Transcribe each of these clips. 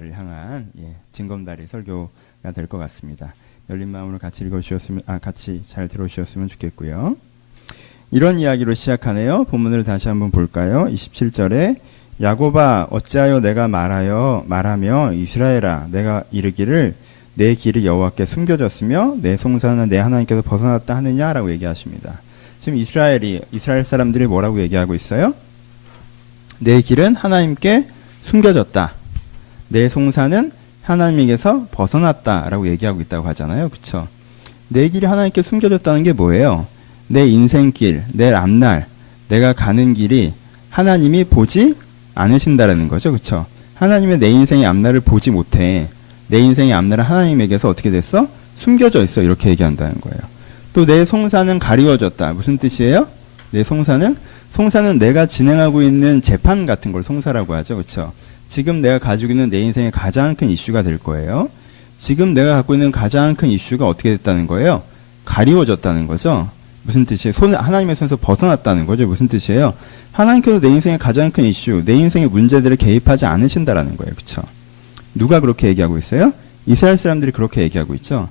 를 향한 징검다리 설교가 될 것 같습니다. 열린 마음으로 같이 같이 잘 들어주셨으면 좋겠고요. 이런 이야기로 시작하네요. 본문을 다시 한번 볼까요? 27절에 야곱아 어찌하여 내가 말하며 이스라엘아 내가 이르기를 내 길이 여호와께 숨겨졌으며 내 송사는 내 하나님께서 벗어났다 하느냐라고 얘기하십니다. 지금 이스라엘 사람들이 뭐라고 얘기하고 있어요? 내 길은 하나님께 숨겨졌다. 내 송사는 하나님에게서 벗어났다라고 얘기하고 있다고 하잖아요. 그렇죠? 내 길이 하나님께 숨겨졌다는 게 뭐예요? 내 인생길, 내 앞날, 내가 가는 길이 하나님이 보지 않으신다라는 거죠. 그렇죠? 하나님의 내 인생의 앞날을 보지 못해. 내 인생의 앞날은 하나님에게서 어떻게 됐어? 숨겨져 있어. 이렇게 얘기한다는 거예요. 또 내 송사는 가리워졌다. 무슨 뜻이에요? 내 송사는 내가 진행하고 있는 재판 같은 걸 송사라고 하죠. 그렇죠? 지금 내가 가지고 있는 내 인생의 가장 큰 이슈가 될 거예요. 지금 내가 갖고 있는 가장 큰 이슈가 어떻게 됐다는 거예요? 가리워졌다는 거죠. 무슨 뜻이에요? 하나님의 손에서 벗어났다는 거죠. 무슨 뜻이에요? 하나님께서 내 인생의 가장 큰 이슈, 내 인생의 문제들을 개입하지 않으신다라는 거예요. 그렇죠? 누가 그렇게 얘기하고 있어요? 이스라엘 사람들이 그렇게 얘기하고 있죠.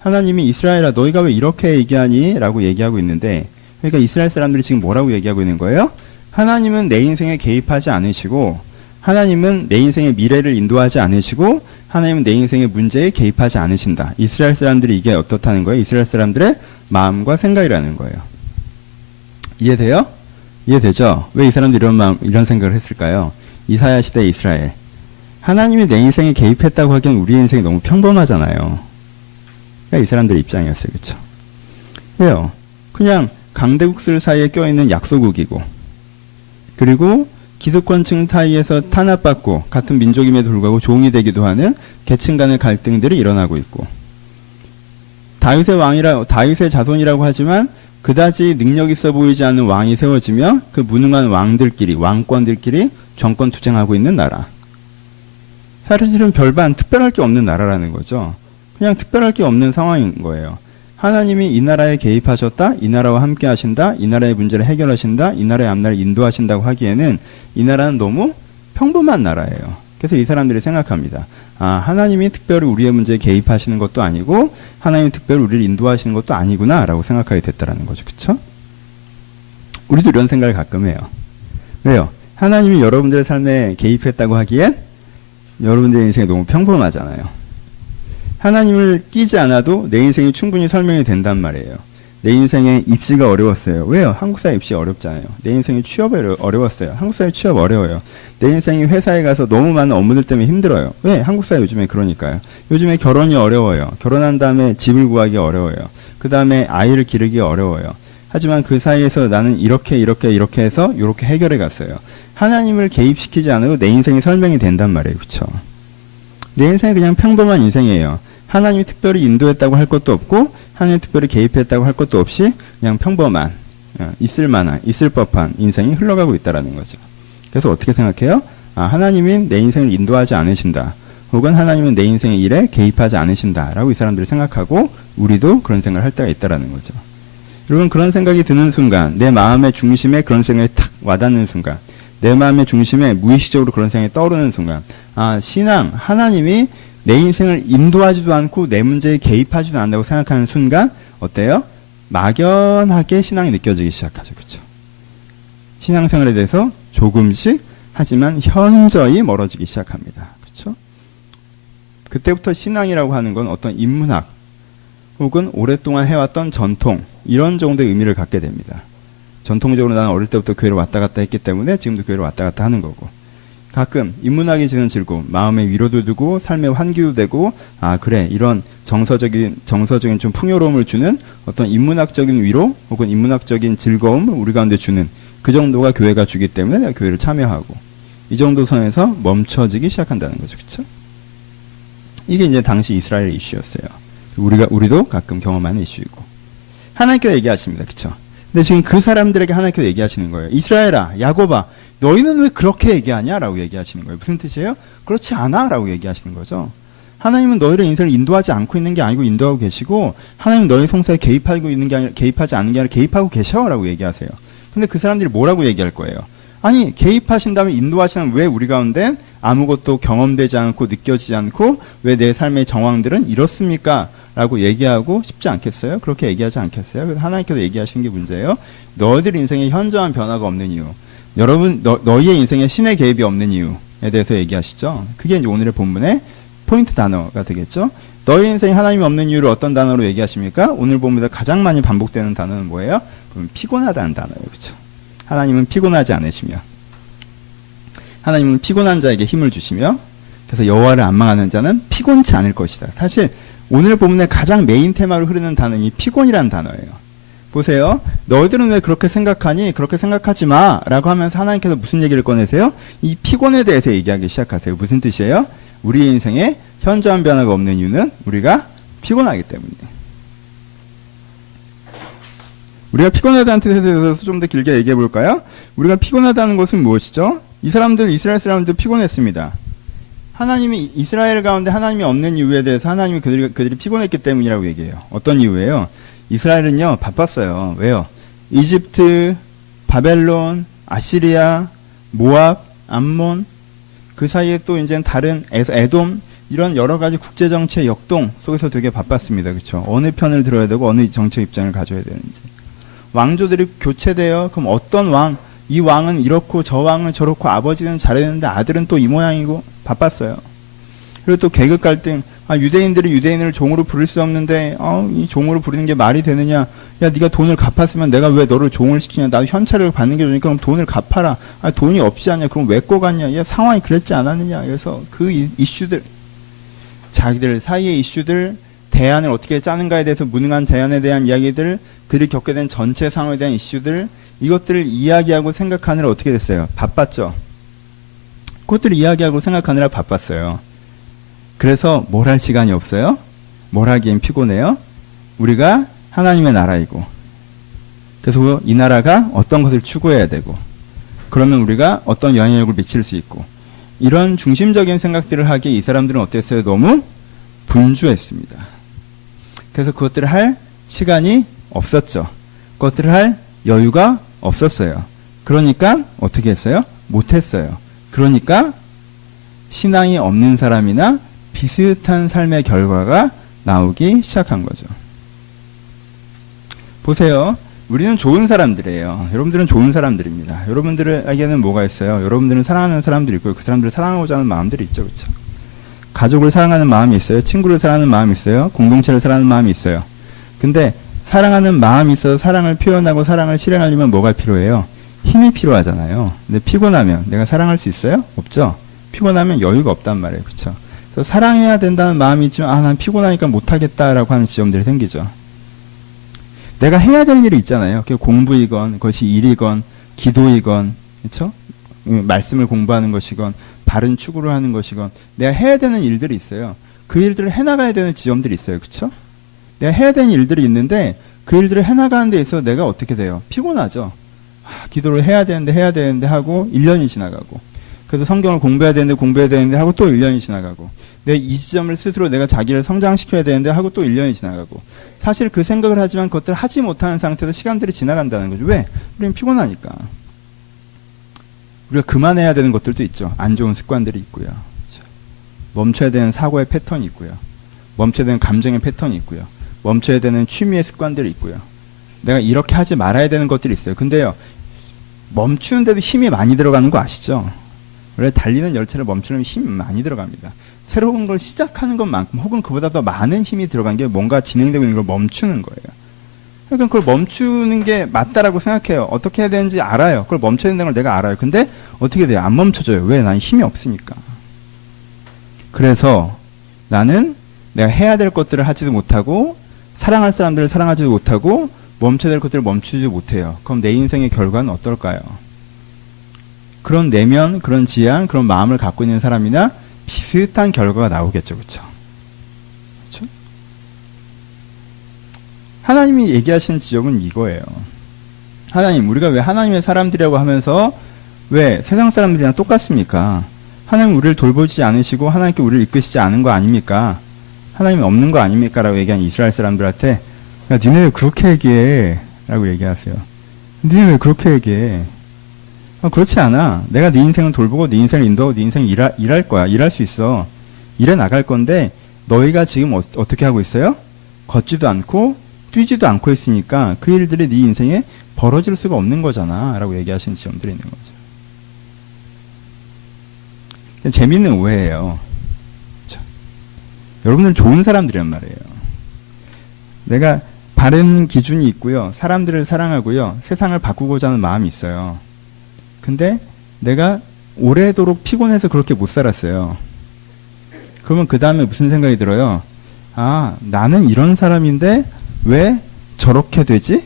하나님이 이스라엘아 너희가 왜 이렇게 얘기하니? 라고 얘기하고 있는데, 그러니까 이스라엘 사람들이 지금 뭐라고 얘기하고 있는 거예요? 하나님은 내 인생에 개입하지 않으시고, 하나님은 내 인생의 미래를 인도하지 않으시고, 하나님은 내 인생의 문제에 개입하지 않으신다. 이스라엘 사람들이 이게 어떻다는 거예요? 이스라엘 사람들의 마음과 생각이라는 거예요. 이해돼요? 이해되죠? 왜 이 사람들이 이런 생각을 했을까요? 이사야 시대 이스라엘. 하나님이 내 인생에 개입했다고 하기엔 우리 인생이 너무 평범하잖아요. 그러니까 이 사람들의 입장이었어요. 그렇죠? 왜요? 그냥 강대국들 사이에 껴있는 약소국이고, 그리고 기득권층 사이에서 탄압받고 같은 민족임에도 불구하고 종이 되기도 하는 계층 간의 갈등들이 일어나고 있고, 다윗의 자손이라고 하지만 그다지 능력 있어 보이지 않는 왕이 세워지며 그 무능한 왕권들끼리 정권 투쟁하고 있는 나라. 사실은 별반 특별할 게 없는 나라라는 거죠. 그냥 특별할 게 없는 상황인 거예요. 하나님이 이 나라에 개입하셨다, 이 나라와 함께 하신다, 이 나라의 문제를 해결하신다, 이 나라의 앞날을 인도하신다고 하기에는 이 나라는 너무 평범한 나라예요. 그래서 이 사람들이 생각합니다. 하나님이 특별히 우리의 문제에 개입하시는 것도 아니고 하나님이 특별히 우리를 인도하시는 것도 아니구나 라고 생각하게 됐다라는 거죠. 그렇죠? 우리도 이런 생각을 가끔 해요. 왜요? 하나님이 여러분들의 삶에 개입했다고 하기엔 여러분들의 인생이 너무 평범하잖아요. 하나님을 끼지 않아도 내 인생이 충분히 설명이 된단 말이에요. 내 인생의 입시가 어려웠어요. 왜요? 한국 사회 입시 어렵잖아요. 내 인생의 취업이 어려웠어요. 한국 사회 취업 어려워요. 내 인생이 회사에 가서 너무 많은 업무들 때문에 힘들어요. 왜? 한국 사회 요즘에 그러니까요. 요즘에 결혼이 어려워요. 결혼한 다음에 집을 구하기 어려워요. 그 다음에 아이를 기르기 어려워요. 하지만 그 사이에서 나는 이렇게 해서 이렇게 해결해 갔어요. 하나님을 개입시키지 않아도 내 인생이 설명이 된단 말이에요. 그렇죠? 내 인생이 그냥 평범한 인생이에요. 하나님이 특별히 인도했다고 할 것도 없고 하나님이 특별히 개입했다고 할 것도 없이 그냥 평범한, 있을 법한 인생이 흘러가고 있다라는 거죠. 그래서 어떻게 생각해요? 하나님이 내 인생을 인도하지 않으신다. 혹은 하나님은 내 인생의 일에 개입하지 않으신다라고 이 사람들이 생각하고 우리도 그런 생각을 할 때가 있다라는 거죠. 여러분 그런 생각이 드는 순간, 내 마음의 중심에 그런 생각이 탁 와닿는 순간, 내 마음의 중심에 무의식적으로 그런 생각이 떠오르는 순간, 신앙, 하나님이 내 인생을 인도하지도 않고 내 문제에 개입하지도 않는다고 생각하는 순간 어때요? 막연하게 신앙이 느껴지기 시작하죠. 그렇죠? 신앙생활에 대해서 조금씩 하지만 현저히 멀어지기 시작합니다. 그렇죠? 그때부터 신앙이라고 하는 건 어떤 인문학 혹은 오랫동안 해왔던 전통 이런 정도의 의미를 갖게 됩니다. 전통적으로 나는 어릴 때부터 교회를 왔다 갔다 했기 때문에 지금도 교회를 왔다 갔다 하는 거고, 가끔 인문학이 주는 즐거움, 마음의 위로도 되고 삶의 환기도 되고, 그래 이런 정서적인 좀 풍요로움을 주는 어떤 인문학적인 위로 혹은 인문학적인 즐거움을 우리 가운데 주는 그 정도가 교회가 주기 때문에 내가 교회를 참여하고, 이 정도 선에서 멈춰지기 시작한다는 거죠. 그렇죠? 이게 이제 당시 이스라엘 이슈였어요. 우리도 가끔 경험하는 이슈이고, 하나님께서 얘기하십니다. 그렇죠? 근데 지금 그 사람들에게 하나님께서 얘기하시는 거예요. 이스라엘아, 야곱아, 너희는 왜 그렇게 얘기하냐? 라고 얘기하시는 거예요. 무슨 뜻이에요? 그렇지 않아? 라고 얘기하시는 거죠. 하나님은 너희를 인생을 인도하지 않고 있는 게 아니고 인도하고 계시고, 하나님은 너희 성사에 개입하고 있는 게 아니라, 개입하지 않는 게 아니라 개입하고 계셔. 라고 얘기하세요. 근데 그 사람들이 뭐라고 얘기할 거예요? 아니, 개입하신 다음에 인도하시면 왜 우리 가운데 아무것도 경험되지 않고 느껴지지 않고 왜 내 삶의 정황들은 이렇습니까? 라고 얘기하고 싶지 않겠어요? 그렇게 얘기하지 않겠어요? 그래서 하나님께서 얘기하시는 게 문제예요. 너희들 인생에 현저한 변화가 없는 이유. 여러분, 너희의 인생에 신의 개입이 없는 이유에 대해서 얘기하시죠. 그게 이제 오늘의 본문의 포인트 단어가 되겠죠. 너희 인생에 하나님이 없는 이유를 어떤 단어로 얘기하십니까? 오늘 본문에서 가장 많이 반복되는 단어는 뭐예요? 그럼 피곤하다는 단어예요. 그렇죠? 하나님은 피곤하지 않으시며 하나님은 피곤한 자에게 힘을 주시며 그래서 여호와를 안 망하는 자는 피곤치 않을 것이다. 사실 오늘 본문의 가장 메인 테마로 흐르는 단어는 이 피곤이라는 단어예요. 보세요. 너희들은 왜 그렇게 생각하니? 그렇게 생각하지 마 라고 하면서 하나님께서 무슨 얘기를 꺼내세요? 이 피곤에 대해서 얘기하기 시작하세요. 무슨 뜻이에요? 우리의 인생에 현저한 변화가 없는 이유는 우리가 피곤하기 때문이에요. 우리가 피곤하다는 뜻에 대해서 좀 더 길게 얘기해 볼까요? 우리가 피곤하다는 것은 무엇이죠? 이스라엘 사람들 피곤했습니다. 하나님이 이스라엘 가운데 하나님이 없는 이유에 대해서 하나님이 그들이 피곤했기 때문이라고 얘기해요. 어떤 이유예요? 이스라엘은요 바빴어요. 왜요? 이집트, 바벨론, 아시리아, 모압, 암몬 그 사이에 또 이제 다른 에돔 이런 여러 가지 국제 정치의 역동 속에서 되게 바빴습니다. 그렇죠? 어느 편을 들어야 되고 어느 정책 입장을 가져야 되는지. 왕조들이 교체돼요. 그럼 어떤 왕? 이 왕은 이렇고 저 왕은 저렇고 아버지는 잘했는데 아들은 또 이 모양이고 바빴어요. 그리고 또 계급 갈등. 유대인들이 유대인을 종으로 부를 수 없는데 이 종으로 부르는 게 말이 되느냐. 야 네가 돈을 갚았으면 내가 왜 너를 종을 시키냐. 나도 현찰을 받는 게 좋으니까 그럼 돈을 갚아라. 돈이 없지 않냐. 그럼 왜 꼬갔냐. 야 상황이 그랬지 않았느냐. 그래서 그 이슈들 자기들 사이의 이슈들 대안을 어떻게 짜는가에 대해서 무능한 제안에 대한 이야기들 그들이 겪게 된 전체 상황에 대한 이슈들 이것들을 이야기하고 생각하느라 어떻게 됐어요? 바빴죠. 그것들을 이야기하고 생각하느라 바빴어요. 그래서 뭘 할 시간이 없어요? 뭘 하기엔 피곤해요? 우리가 하나님의 나라이고 그래서 이 나라가 어떤 것을 추구해야 되고 그러면 우리가 어떤 영향력을 미칠 수 있고 이런 중심적인 생각들을 하기에 이 사람들은 어땠어요? 너무 분주했습니다. 그래서 그것들을 할 시간이 없었죠. 그것들을 할 여유가 없었어요. 그러니까 어떻게 했어요? 못했어요. 그러니까 신앙이 없는 사람이나 비슷한 삶의 결과가 나오기 시작한 거죠. 보세요. 우리는 좋은 사람들이에요. 여러분들은 좋은 사람들입니다. 여러분들에게는 뭐가 있어요? 여러분들은 사랑하는 사람들이 있고 그 사람들을 사랑하고자 하는 마음들이 있죠. 그렇죠? 가족을 사랑하는 마음이 있어요. 친구를 사랑하는 마음이 있어요. 공동체를 사랑하는 마음이 있어요. 근데 사랑하는 마음이 있어서 사랑을 표현하고 사랑을 실행하려면 뭐가 필요해요? 힘이 필요하잖아요. 근데 피곤하면 내가 사랑할 수 있어요? 없죠. 피곤하면 여유가 없단 말이에요. 그렇죠? 그래서 사랑해야 된다는 마음이 있지만 난 피곤하니까 못하겠다라고 하는 지점들이 생기죠. 내가 해야 될 일이 있잖아요. 그게 공부이건 그것이 일이건 기도이건 그렇죠? 말씀을 공부하는 것이건 바른 추구를 하는 것이건 내가 해야 되는 일들이 있어요. 그 일들을 해나가야 되는 지점들이 있어요. 그렇죠? 내가 해야 되는 일들이 있는데 그 일들을 해나가는 데 있어서 내가 어떻게 돼요? 피곤하죠. 기도를 해야 되는데 하고 1년이 지나가고 그래서 성경을 공부해야 되는데 하고 또 1년이 지나가고 내 이 지점을 스스로 내가 자기를 성장시켜야 되는데 하고 또 1년이 지나가고 사실 그 생각을 하지만 그것들을 하지 못하는 상태에서 시간들이 지나간다는 거죠. 왜? 우리는 피곤하니까. 우리가 그만해야 되는 것들도 있죠. 안 좋은 습관들이 있고요. 그렇죠? 멈춰야 되는 사고의 패턴이 있고요. 멈춰야 되는 감정의 패턴이 있고요. 멈춰야 되는 취미의 습관들이 있고요. 내가 이렇게 하지 말아야 되는 것들이 있어요. 근데요. 멈추는데도 힘이 많이 들어가는 거 아시죠? 원래 달리는 열차를 멈추려면 힘이 많이 들어갑니다. 새로운 걸 시작하는 것만큼 혹은 그보다 더 많은 힘이 들어간 게 뭔가 진행되고 있는 걸 멈추는 거예요. 그러니까 그걸 멈추는 게 맞다라고 생각해요. 어떻게 해야 되는지 알아요. 그걸 멈춰야 된다는 걸 내가 알아요. 근데 어떻게 돼요? 안 멈춰져요. 왜? 난 힘이 없으니까. 그래서 나는 내가 해야 될 것들을 하지도 못하고 사랑할 사람들을 사랑하지도 못하고 멈춰야 될 것들을 멈추지 못해요. 그럼 내 인생의 결과는 어떨까요? 그런 내면, 그런 지향, 그런 마음을 갖고 있는 사람이나 비슷한 결과가 나오겠죠. 그렇죠? 그렇죠? 하나님이 얘기하시는 지점은 이거예요. 하나님, 우리가 왜 하나님의 사람들이라고 하면서 왜 세상 사람들이랑 똑같습니까? 하나님 우리를 돌보지 않으시고 하나님께 우리를 이끄시지 않은 거 아닙니까? 하나님이 없는 거 아닙니까? 라고 얘기한 이스라엘 사람들한테 야, 니네 왜 그렇게 얘기해? 라고 얘기하세요. 니네 왜 그렇게 얘기해? 그렇지 않아. 내가 네 인생을 돌보고 네 인생을 인도하고 네 인생 일할 거야. 일할 수 있어. 일해 나갈 건데 너희가 지금 어떻게 하고 있어요? 걷지도 않고 뛰지도 않고 있으니까 그 일들이 네 인생에 벌어질 수가 없는 거잖아 라고 얘기하시는 지점들이 있는 거죠. 재밌는 오해예요. 그렇죠? 여러분들은 좋은 사람들이란 말이에요. 내가 바른 기준이 있고요. 사람들을 사랑하고요. 세상을 바꾸고자 하는 마음이 있어요. 근데 내가 오래도록 피곤해서 그렇게 못 살았어요. 그러면 그 다음에 무슨 생각이 들어요? 아, 나는 이런 사람인데 왜 저렇게 되지?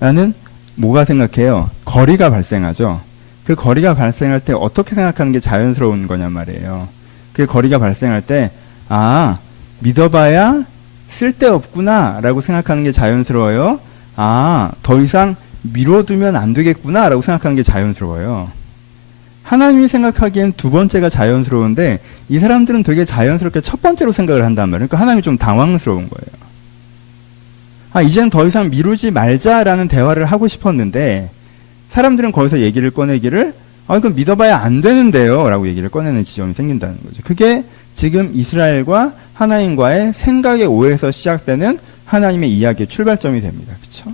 라는 뭐가 생각해요? 거리가 발생하죠. 그 거리가 발생할 때 어떻게 생각하는 게 자연스러운 거냔 말이에요. 그 거리가 발생할 때, 아, 믿어봐야 쓸데없구나 라고 생각하는 게 자연스러워요. 아, 더 이상 미뤄두면 안 되겠구나 라고 생각하는 게 자연스러워요. 하나님이 생각하기엔 두 번째가 자연스러운데 이 사람들은 되게 자연스럽게 첫 번째로 생각을 한단 말이에요. 그러니까 하나님이 좀 당황스러운 거예요. 아, 이젠 더 이상 미루지 말자라는 대화를 하고 싶었는데 사람들은 거기서 얘기를 꺼내기를 이건 믿어봐야 안 되는데요 라고 얘기를 꺼내는 지점이 생긴다는 거죠. 그게 지금 이스라엘과 하나님과의 생각의 오해에서 시작되는 하나님의 이야기의 출발점이 됩니다. 그렇죠?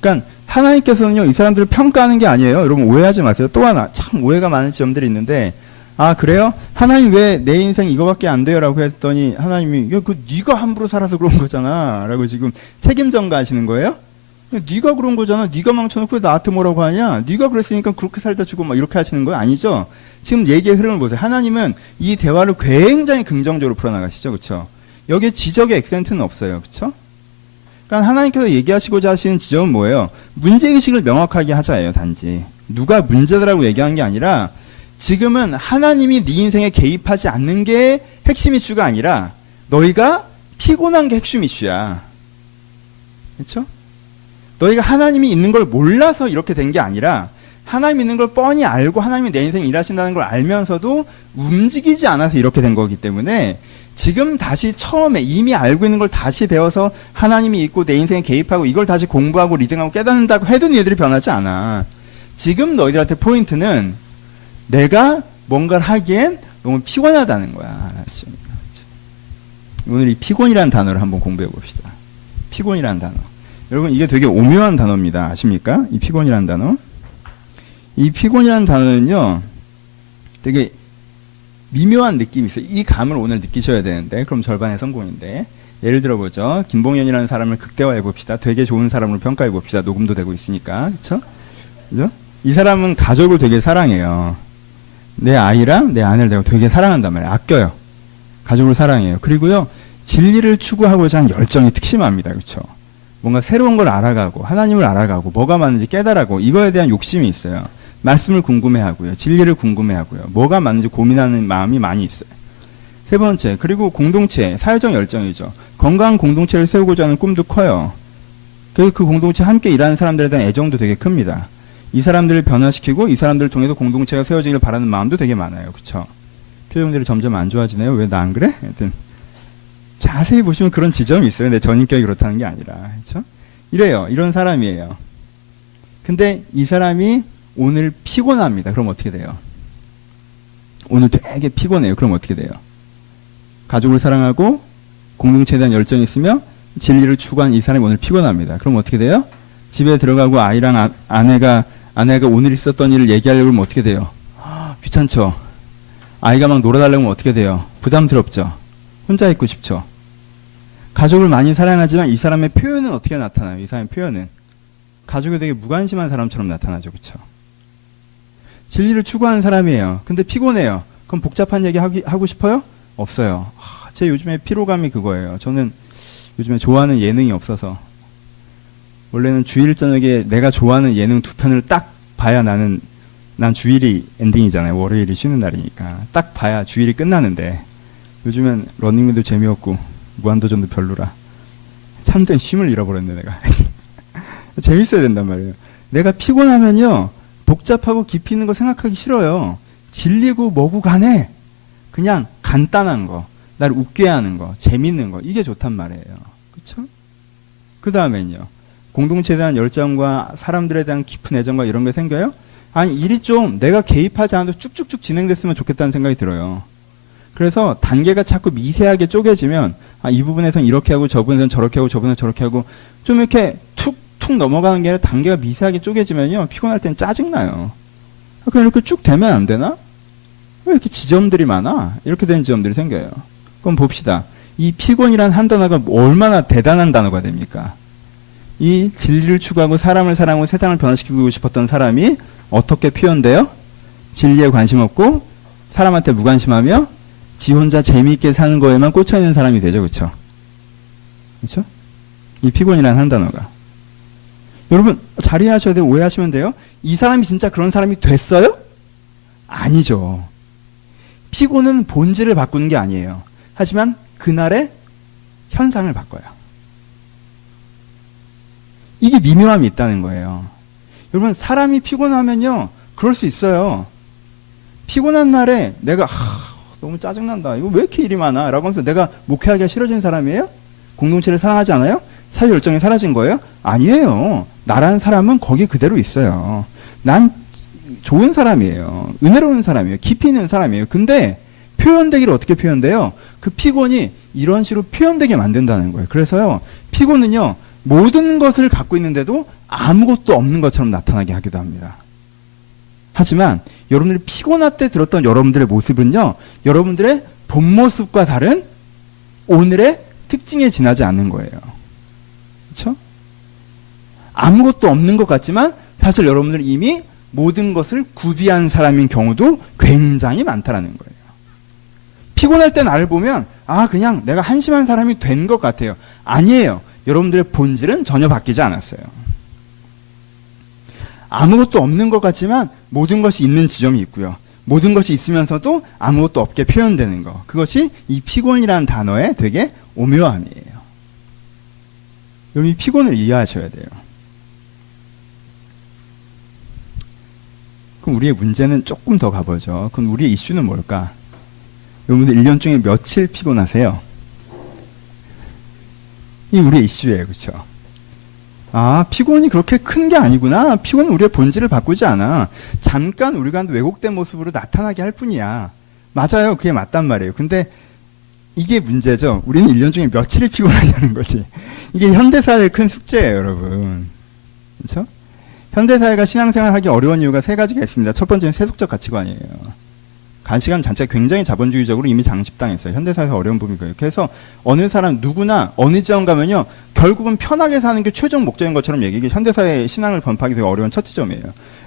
그러니까 하나님께서는요, 이 사람들을 평가하는 게 아니에요. 여러분 오해하지 마세요. 또 하나 참 오해가 많은 지점들이 있는데, 아, 그래요? 하나님 왜 내 인생 이거밖에 안 돼요? 라고 했더니 하나님이 네가 함부로 살아서 그런 거잖아 라고 지금 책임 전가하시는 거예요? 네가 그런 거잖아. 네가 망쳐놓고 왜 나한테 뭐라고 하냐? 네가 그랬으니까 그렇게 살다 죽어 막 이렇게 하시는 거 아니죠? 지금 얘기의 흐름을 보세요. 하나님은 이 대화를 굉장히 긍정적으로 풀어나가시죠. 그렇죠? 여기에 지적의 액센트는 없어요. 그렇죠? 그러니까 하나님께서 얘기하시고자 하시는 지점은 뭐예요? 문제의식을 명확하게 하자예요. 단지. 누가 문제다라고 얘기하는 게 아니라 지금은 하나님이 네 인생에 개입하지 않는 게 핵심 이슈가 아니라 너희가 피곤한 게 핵심 이슈야. 그렇죠? 너희가 하나님이 있는 걸 몰라서 이렇게 된 게 아니라 하나님 있는 걸 뻔히 알고 하나님이 내 인생에 일하신다는 걸 알면서도 움직이지 않아서 이렇게 된 거기 때문에 지금 다시 처음에 이미 알고 있는 걸 다시 배워서 하나님이 있고 내 인생에 개입하고 이걸 다시 공부하고 리딩하고 깨닫는다고 해도 얘들이 변하지 않아. 지금 너희들한테 포인트는 내가 뭔가를 하기엔 너무 피곤하다는 거야. 오늘 이 피곤이라는 단어를 한번 공부해 봅시다. 피곤이라는 단어. 여러분 이게 되게 오묘한 단어입니다. 아십니까? 이 피곤이라는 단어. 이 피곤이라는 단어는요. 되게 미묘한 느낌이 있어요. 이 감을 오늘 느끼셔야 되는데 그럼 절반의 성공인데 예를 들어보죠. 김봉현이라는 사람을 극대화해 봅시다. 되게 좋은 사람으로 평가해 봅시다. 녹음도 되고 있으니까. 그렇죠? 그죠? 이 사람은 가족을 되게 사랑해요. 내 아이랑 내 아내를 내가 되게 사랑한단 말이에요. 아껴요. 가족을 사랑해요. 그리고요. 진리를 추구하고자 하는 열정이 특심합니다. 그렇죠? 뭔가 새로운 걸 알아가고 하나님을 알아가고 뭐가 맞는지 깨달아가고 이거에 대한 욕심이 있어요. 말씀을 궁금해하고요. 진리를 궁금해하고요. 뭐가 맞는지 고민하는 마음이 많이 있어요. 세 번째, 그리고 공동체, 사회적 열정이죠. 건강한 공동체를 세우고자 하는 꿈도 커요. 그 공동체 함께 일하는 사람들에 대한 애정도 되게 큽니다. 이 사람들을 변화시키고 이 사람들을 통해서 공동체가 세워지길 바라는 마음도 되게 많아요. 그렇죠? 표정들이 점점 안 좋아지네요. 왜 나 안 그래? 하여튼 자세히 보시면 그런 지점이 있어요. 내 전인격이 그렇다는 게 아니라. 그렇죠? 이래요. 이런 사람이에요. 근데 이 사람이 오늘 피곤합니다. 그럼 어떻게 돼요? 오늘 되게 피곤해요. 그럼 어떻게 돼요? 가족을 사랑하고 공동체에 대한 열정이 있으며 진리를 추구한 이 사람이 오늘 피곤합니다. 그럼 어떻게 돼요? 집에 들어가고 아이랑 아내가 오늘 있었던 일을 얘기하려고 하면 어떻게 돼요? 귀찮죠? 아이가 막 놀아달라고 하면 어떻게 돼요? 부담스럽죠? 혼자 있고 싶죠? 가족을 많이 사랑하지만 이 사람의 표현은 어떻게 나타나요? 이 사람의 표현은 가족에 되게 무관심한 사람처럼 나타나죠. 그렇죠? 진리를 추구하는 사람이에요. 근데 피곤해요. 그럼 복잡한 얘기 하고 싶어요? 없어요. 제 요즘에 피로감이 그거예요. 저는 요즘에 좋아하는 예능이 없어서 원래는 주일 저녁에 내가 좋아하는 예능 2편을 딱 봐야 난 주일이 엔딩이잖아요. 월요일이 쉬는 날이니까 딱 봐야 주일이 끝나는데 요즘엔 런닝맨도 재미없고 무한도전도 별로라 참된 쉼을 잃어버렸네 내가. 재밌어야 된단 말이에요. 내가 피곤하면요 복잡하고 깊이 있는 거 생각하기 싫어요. 진리고 뭐고 간에 그냥 간단한 거, 날 웃게 하는 거, 재밌는 거 이게 좋단 말이에요. 그렇죠? 그 다음엔요 공동체에 대한 열정과 사람들에 대한 깊은 애정과 이런 게 생겨요? 아니, 일이 좀 내가 개입하지 않아도 쭉쭉쭉 진행됐으면 좋겠다는 생각이 들어요. 그래서 단계가 자꾸 미세하게 쪼개지면 이 부분에선 이렇게 하고 저 부분에선 저렇게 하고 저 부분에선 저렇게 하고 좀 이렇게 툭툭 넘어가는 게 아니라 단계가 미세하게 쪼개지면요. 피곤할 땐 짜증나요. 그냥 이렇게 쭉 되면 안 되나? 왜 이렇게 지점들이 많아? 이렇게 된 지점들이 생겨요. 그럼 봅시다. 이 피곤이란 한 단어가 얼마나 대단한 단어가 됩니까? 이 진리를 추구하고 사람을 사랑하고 세상을 변화시키고 싶었던 사람이 어떻게 표현돼요? 진리에 관심 없고 사람한테 무관심하며 지 혼자 재미있게 사는 거에만 꽂혀있는 사람이 되죠. 그렇죠? 그렇죠? 이 피곤이란 한 단어가. 여러분 잘 이해하셔야 돼요. 오해하시면 돼요. 이 사람이 진짜 그런 사람이 됐어요? 아니죠. 피곤은 본질을 바꾸는 게 아니에요. 하지만 그날의 현상을 바꿔요. 이게 미묘함이 있다는 거예요. 여러분 사람이 피곤하면요. 그럴 수 있어요. 피곤한 날에 내가 너무 짜증난다. 이거 왜 이렇게 일이 많아? 라고 하면서 내가 목회하기가 싫어진 사람이에요? 공동체를 사랑하지 않아요? 사회 열정이 사라진 거예요? 아니에요. 나라는 사람은 거기 그대로 있어요. 난 좋은 사람이에요. 은혜로운 사람이에요. 깊이 있는 사람이에요. 근데 표현되기를 어떻게 표현돼요? 그 피곤이 이런 식으로 표현되게 만든다는 거예요. 그래서요. 피곤은요. 모든 것을 갖고 있는데도 아무것도 없는 것처럼 나타나게 하기도 합니다. 하지만 여러분들이 피곤할 때 들었던 여러분들의 모습은요. 여러분들의 본 모습과 다른 오늘의 특징에 지나지 않는 거예요. 그렇죠? 아무것도 없는 것 같지만 사실 여러분들은 이미 모든 것을 구비한 사람인 경우도 굉장히 많다라는 거예요. 피곤할 때 나를 보면 그냥 내가 한심한 사람이 된 것 같아요. 아니에요. 여러분들의 본질은 전혀 바뀌지 않았어요. 아무것도 없는 것 같지만 모든 것이 있는 지점이 있고요. 모든 것이 있으면서도 아무것도 없게 표현되는 것. 그것이 이 피곤이라는 단어의 되게 오묘함이에요. 여러분 이 피곤을 이해하셔야 돼요. 그럼 우리의 문제는 조금 더 가보죠. 그럼 우리의 이슈는 뭘까? 여러분들 1년 중에 며칠 피곤하세요? 이 우리의 이슈예요. 그렇죠? 피곤이 그렇게 큰 게 아니구나. 피곤은 우리의 본질을 바꾸지 않아. 잠깐 우리가 왜곡된 모습으로 나타나게 할 뿐이야. 맞아요. 그게 맞단 말이에요. 근데 이게 문제죠. 우리는 1년 중에 며칠이 피곤하냐는 거지. 이게 현대사회의 큰 숙제예요. 여러분. 그렇죠? 현대사회가 신앙생활 하기 어려운 이유가 세 가지가 있습니다. 첫 번째는 세속적 가치관이에요. 가치관 자체가 굉장히 자본주의적으로 이미 장식당했어요. 현대사회에서 어려운 부분이 그래요. 그래서 어느 사람 누구나 어느 지점 가면요. 결국은 편하게 사는 게 최종 목적인 것처럼 얘기해. 현대사회의 신앙을 전파하기 되게 어려운 첫 지점이에요.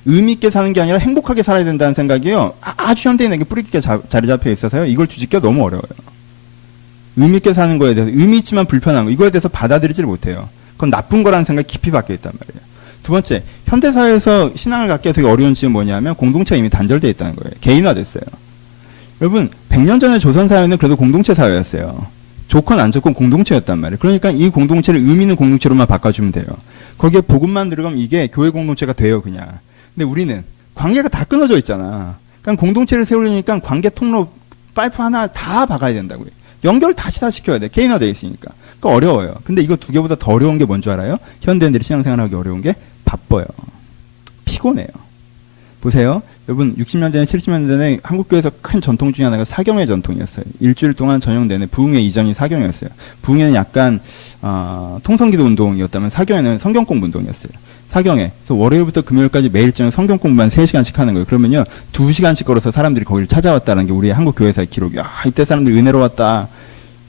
의미 있게 사는 게 아니라 행복하게 살아야 된다는 생각이요. 아주 현대인에게 뿌리 깊게 자리 잡혀 있어서요. 이걸 뒤집기가 너무 어려워요. 의미 있게 사는 거에 대해서 의미 있지만 불편한 거 이거에 대해서 받아들이지를 못해요. 그건 나쁜 거라는 생각이 깊이 박혀 있단 말이에요. 두 번째, 현대사회에서 신앙을 갖기가 되게 어려운 지점은 뭐냐면 공동체가 이미 단절되어 있다는 거예요. 개인화됐어요. 여러분 100년 전에 조선사회는 그래도 공동체 사회였어요. 좋건 안 좋건 공동체였단 말이에요. 그러니까 이 공동체를 의미 있는 공동체로만 바꿔주면 돼요. 거기에 복음만 들어가면 이게 교회 공동체가 돼요. 그냥. 근데 우리는 관계가 다 끊어져 있잖아. 그러니까 공동체를 세우려니까 관계 통로 파이프 하나 다 박아야 된다고요. 연결 다시 다 시켜야 돼. 개인화되어 있으니까. 그러니까 어려워요. 근데 이거 두 개보다 더 어려운 게 뭔 줄 알아요? 현대인들이 신앙생활하기 어려운 게 바빠요. 피곤해요. 보세요. 여러분 60년대나 70년대에 한국교회에서 큰 전통 중에 하나가 사경회 전통이었어요. 일주일 동안 저녁 내내 부흥회 이전이 사경회였어요. 부흥회는 약간 통성기도 운동이었다면 사경회는 성경 공부 운동이었어요. 사경회. 그래서 월요일부터 금요일까지 매일 저녁 성경 공부만 3시간씩 하는 거예요. 그러면요 2시간씩 걸어서 사람들이 거기를 찾아왔다는 게 우리 한국교회사의 기록이야. 이때 사람들이 은혜로웠다.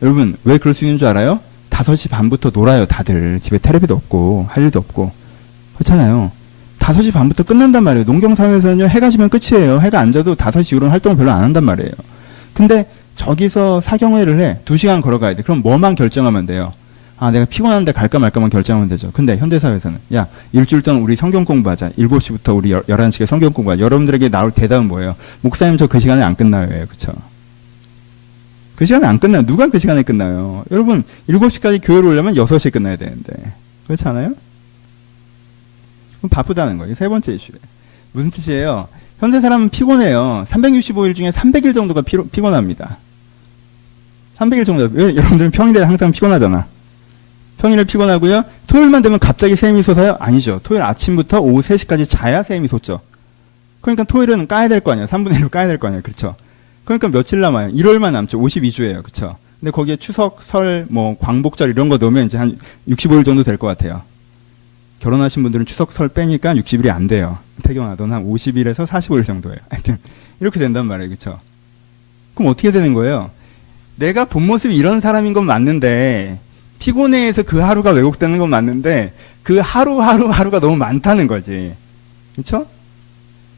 여러분 왜 그럴 수 있는 줄 알아요? 5시 반부터 놀아요. 다들. 집에 텔레비도 없고 할 일도 없고. 그렇잖아요. 5시 반부터 끝난단 말이에요. 농경사회에서는요, 해가 지면 끝이에요. 해가 안 져도 5시 이후로는 활동을 별로 안 한단 말이에요. 근데 저기서 사경회를 해. 2시간 걸어가야 돼. 그럼 뭐만 결정하면 돼요? 내가 피곤한데 갈까 말까만 결정하면 되죠. 근데 현대사회에서는, 야, 일주일 동안 우리 성경 공부하자. 7시부터 우리 11시에 성경 공부하자. 여러분들에게 나올 대답은 뭐예요? 목사님 저 그 시간에 안 끝나요. 그쵸? 그 시간에 안 끝나요. 누가 그 시간에 끝나요? 여러분, 7시까지 교회를 오려면 6시에 끝나야 되는데. 그렇지 않아요? 바쁘다는 거예요. 세 번째 이슈예요. 무슨 뜻이에요? 현대 사람은 피곤해요. 365일 중에 300일 정도가 피곤합니다. 300일 정도. 왜 여러분들은 평일에 항상 피곤하잖아. 평일에 피곤하고요. 토요일만 되면 갑자기 셈이 솟아요? 아니죠. 토요일 아침부터 오후 3시까지 자야 셈이 솟죠. 그러니까 토요일은 까야 될 거 아니에요. 3분의 1로 까야 될 거 아니에요. 그렇죠? 그러니까 며칠 남아요? 일요일만 남죠. 52주예요. 그렇죠? 근데 거기에 추석, 설, 뭐 광복절 이런 거 넣으면 이제 한 65일 정도 될 것 같아요. 결혼하신 분들은 추석, 설 빼니까 60일이 안 돼요. 태경아, 넌 한 50일에서 45일 정도예요. 하여튼 이렇게 된단 말이에요. 그렇죠? 그럼 어떻게 되는 거예요? 내가 본 모습이 이런 사람인 건 맞는데 피곤해해서 그 하루가 왜곡되는 건 맞는데 그 하루가 너무 많다는 거지. 그렇죠?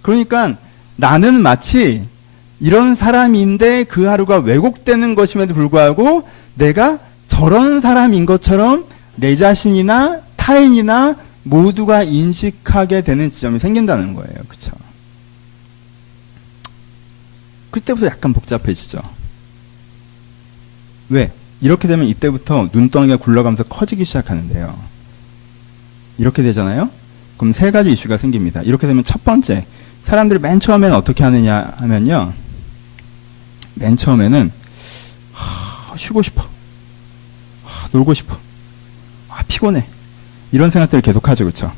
그러니까 나는 마치 이런 사람인데 그 하루가 왜곡되는 것임에도 불구하고 내가 저런 사람인 것처럼 내 자신이나 타인이나 모두가 인식하게 되는 지점이 생긴다는 거예요. 그렇죠? 그때부터 약간 복잡해지죠. 왜? 이렇게 되면 이때부터 눈덩이가 굴러가면서 커지기 시작하는데요. 이렇게 되잖아요? 그럼 세 가지 이슈가 생깁니다. 이렇게 되면 첫 번째, 사람들이 맨 처음에는 어떻게 하느냐 하면요. 맨 처음에는 쉬고 싶어. 놀고 싶어. 피곤해. 이런 생각들을 계속 하죠. 그렇죠?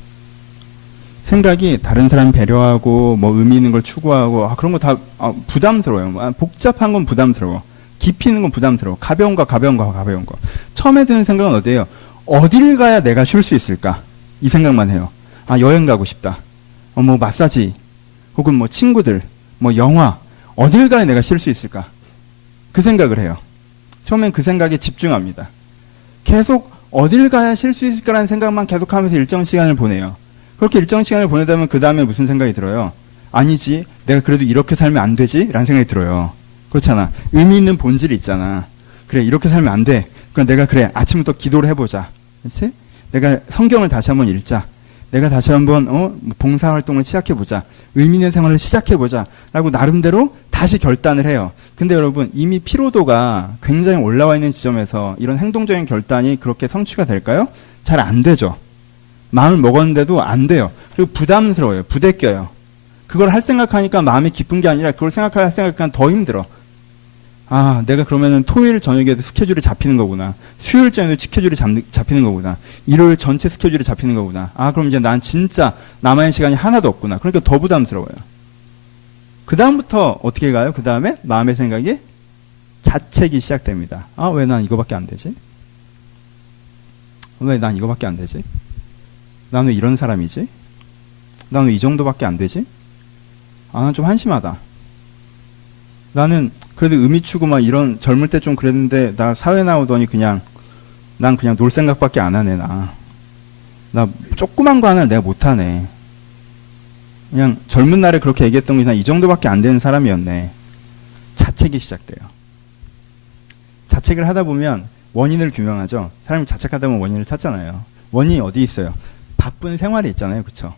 생각이 다른 사람 배려하고 뭐 의미 있는 걸 추구하고 그런 거 다 부담스러워요. 복잡한 건 부담스러워. 깊이 있는 건 부담스러워. 가벼운 거. 처음에 드는 생각은 어디예요? 어딜 가야 내가 쉴 수 있을까? 이 생각만 해요. 여행 가고 싶다. 뭐 마사지 혹은 뭐 친구들, 뭐 영화 어딜 가야 내가 쉴 수 있을까? 그 생각을 해요. 처음엔 그 생각에 집중합니다. 계속 어딜 가야 쉴 수 있을까라는 생각만 계속하면서 일정 시간을 보내요. 그렇게 일정 시간을 보내다 보면 그 다음에 무슨 생각이 들어요? 아니지, 내가 그래도 이렇게 살면 안 되지? 라는 생각이 들어요. 그렇잖아. 의미 있는 본질이 있잖아. 그래, 이렇게 살면 안 돼. 그럼 내가 그래, 아침부터 기도를 해보자. 그렇지? 내가 성경을 다시 한번 읽자. 내가 다시 한번 봉사활동을 시작해보자. 의미 있는 생활을 시작해보자. 라고 나름대로 다시 결단을 해요. 근데 여러분, 이미 피로도가 굉장히 올라와 있는 지점에서 이런 행동적인 결단이 그렇게 성취가 될까요? 잘 안 되죠. 마음을 먹었는데도 안 돼요. 그리고 부담스러워요. 부대껴요. 그걸 할 생각하니까 마음이 기쁜 게 아니라 그걸 생각하니까 더 힘들어. 내가 그러면은 토요일 저녁에도 스케줄이 잡히는 거구나. 수요일 저녁에도 스케줄이 잡히는 거구나. 일요일 전체 스케줄이 잡히는 거구나. 그럼 이제 난 진짜 남아있는 시간이 하나도 없구나. 그러니까 더 부담스러워요. 그 다음부터 어떻게 가요? 그 다음에 마음의 생각이 자책이 시작됩니다. 왜 난 이거밖에 안 되지? 왜 난 이거밖에 안 되지? 난 왜 이런 사람이지? 난 왜 이 정도밖에 안 되지? 난 좀 한심하다. 나는 그래도 의미 추구 막 이런 젊을 때 좀 그랬는데 나 사회 나오더니 난 그냥 놀 생각밖에 안 하네. 나 조그만 거 하나 내가 못하네. 그냥 젊은 날에 그렇게 얘기했던 게 그냥 이 정도밖에 안 되는 사람이었네. 자책이 시작돼요. 자책을 하다 보면 원인을 규명하죠. 사람이 자책하다 보면 원인을 찾잖아요. 원인이 어디 있어요? 바쁜 생활이 있잖아요. 그렇죠?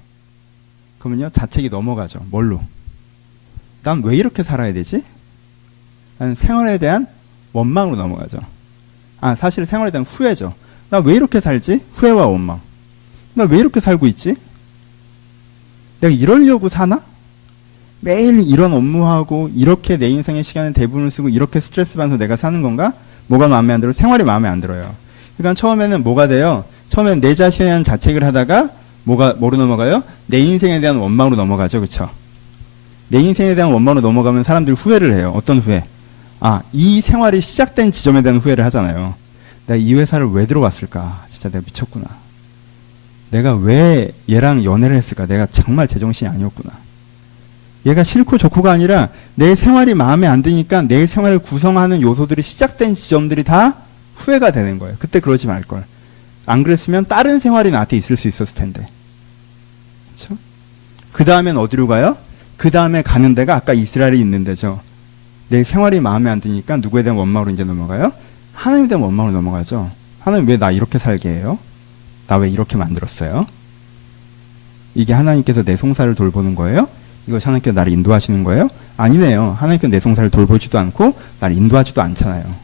그러면요, 자책이 넘어가죠. 뭘로? 난 왜 이렇게 살아야 되지? 난 생활에 대한 원망으로 넘어가죠. 사실 생활에 대한 후회죠. 나 왜 이렇게 살지? 후회와 원망. 나 왜 이렇게 살고 있지? 내가 이러려고 사나? 매일 이런 업무하고 이렇게 내 인생의 시간을 대부분을 쓰고 이렇게 스트레스 받아서 내가 사는 건가? 뭐가 마음에 안 들어요? 생활이 마음에 안 들어요. 그러니까 처음에는 뭐가 돼요? 처음엔 내 자신에 대한 자책을 하다가 뭐로 넘어가요? 내 인생에 대한 원망으로 넘어가죠. 그렇죠? 내 인생에 대한 원망으로 넘어가면 사람들이 후회를 해요. 어떤 후회? 이 생활이 시작된 지점에 대한 후회를 하잖아요. 내가 이 회사를 왜 들어왔을까? 진짜 내가 미쳤구나. 내가 왜 얘랑 연애를 했을까? 내가 정말 제정신이 아니었구나. 얘가 싫고 좋고가 아니라 내 생활이 마음에 안 드니까 내 생활을 구성하는 요소들이 시작된 지점들이 다 후회가 되는 거예요. 그때 그러지 말걸. 안 그랬으면 다른 생활이 나한테 있을 수 있었을 텐데. 그렇죠? 그 다음엔 어디로 가요? 그 다음에 가는 데가 아까 이스라엘이 있는 데죠. 내 생활이 마음에 안 드니까 누구에 대한 원망으로 이제 넘어가요? 하나님에 대한 원망으로 넘어가죠. 하나님 왜 나 이렇게 살게 해요? 나 왜 이렇게 만들었어요? 이게 하나님께서 내 송사를 돌보는 거예요? 이것이 하나님께서 나를 인도하시는 거예요? 아니네요. 하나님께서 내 송사를 돌보지도 않고 나를 인도하지도 않잖아요.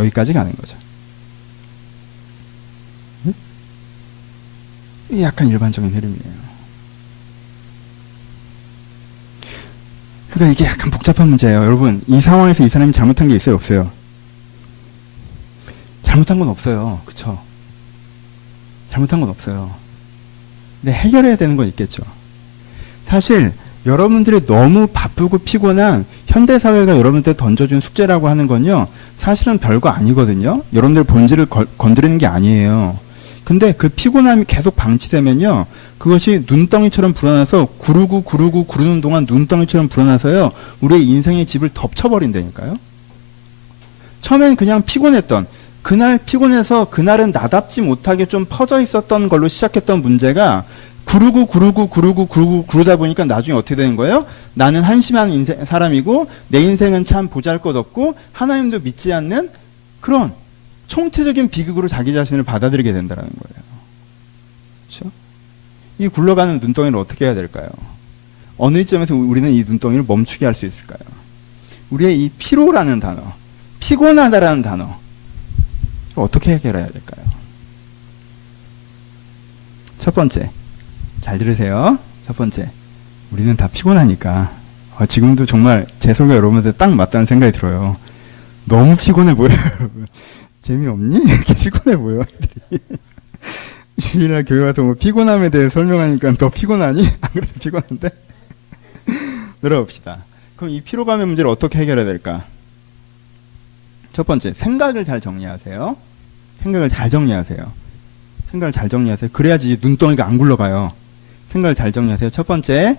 여기까지 가는 거죠. 이게 약간 일반적인 흐름이에요. 그러니까 이게 약간 복잡한 문제예요. 여러분, 이 상황에서 이 사람이 잘못한 게 있어요? 없어요? 잘못한 건 없어요. 그쵸? 잘못한 건 없어요. 근데 해결해야 되는 건 있겠죠. 사실 여러분들이 너무 바쁘고 피곤한 현대사회가 여러분들한테 던져준 숙제라고 하는 건요, 사실은 별거 아니거든요. 여러분들 본질을 건드리는 게 아니에요. 근데 그 피곤함이 계속 방치되면요, 그것이 눈덩이처럼 불어나서 구르는 동안 눈덩이처럼 불어나서요, 우리의 인생의 집을 덮쳐버린다니까요. 처음엔 그냥 피곤했던, 그날 피곤해서 그날은 나답지 못하게 좀 퍼져 있었던 걸로 시작했던 문제가 구르다 보니까 나중에 어떻게 되는 거예요? 나는 한심한 사람이고 내 인생은 참 보잘것없고 하나님도 믿지 않는 그런 총체적인 비극으로 자기 자신을 받아들이게 된다는 거예요. 그렇죠? 이 굴러가는 눈덩이를 어떻게 해야 될까요? 어느 점에서 우리는 이 눈덩이를 멈추게 할 수 있을까요? 우리의 이 피로라는 단어, 피곤하다라는 단어, 어떻게 해결해야 될까요? 첫 번째, 잘 들으세요. 첫 번째, 우리는 다 피곤하니까, 지금도 정말 제 소리가 여러분한테 딱 맞다는 생각이 들어요. 너무 피곤해 보여요. 재미없니? 이렇게 피곤해 보여. 주일날 교회 와서 뭐 피곤함에 대해 설명하니까 더 피곤하니? 안 그래도 피곤한데? 들어봅시다. 그럼 이 피로감의 문제를 어떻게 해결해야 될까? 첫 번째, 생각을 잘 정리하세요. 생각을 잘 정리하세요. 생각을 잘 정리하세요. 그래야지 눈덩이가 안 굴러가요. 생각을 잘 정리하세요. 첫 번째,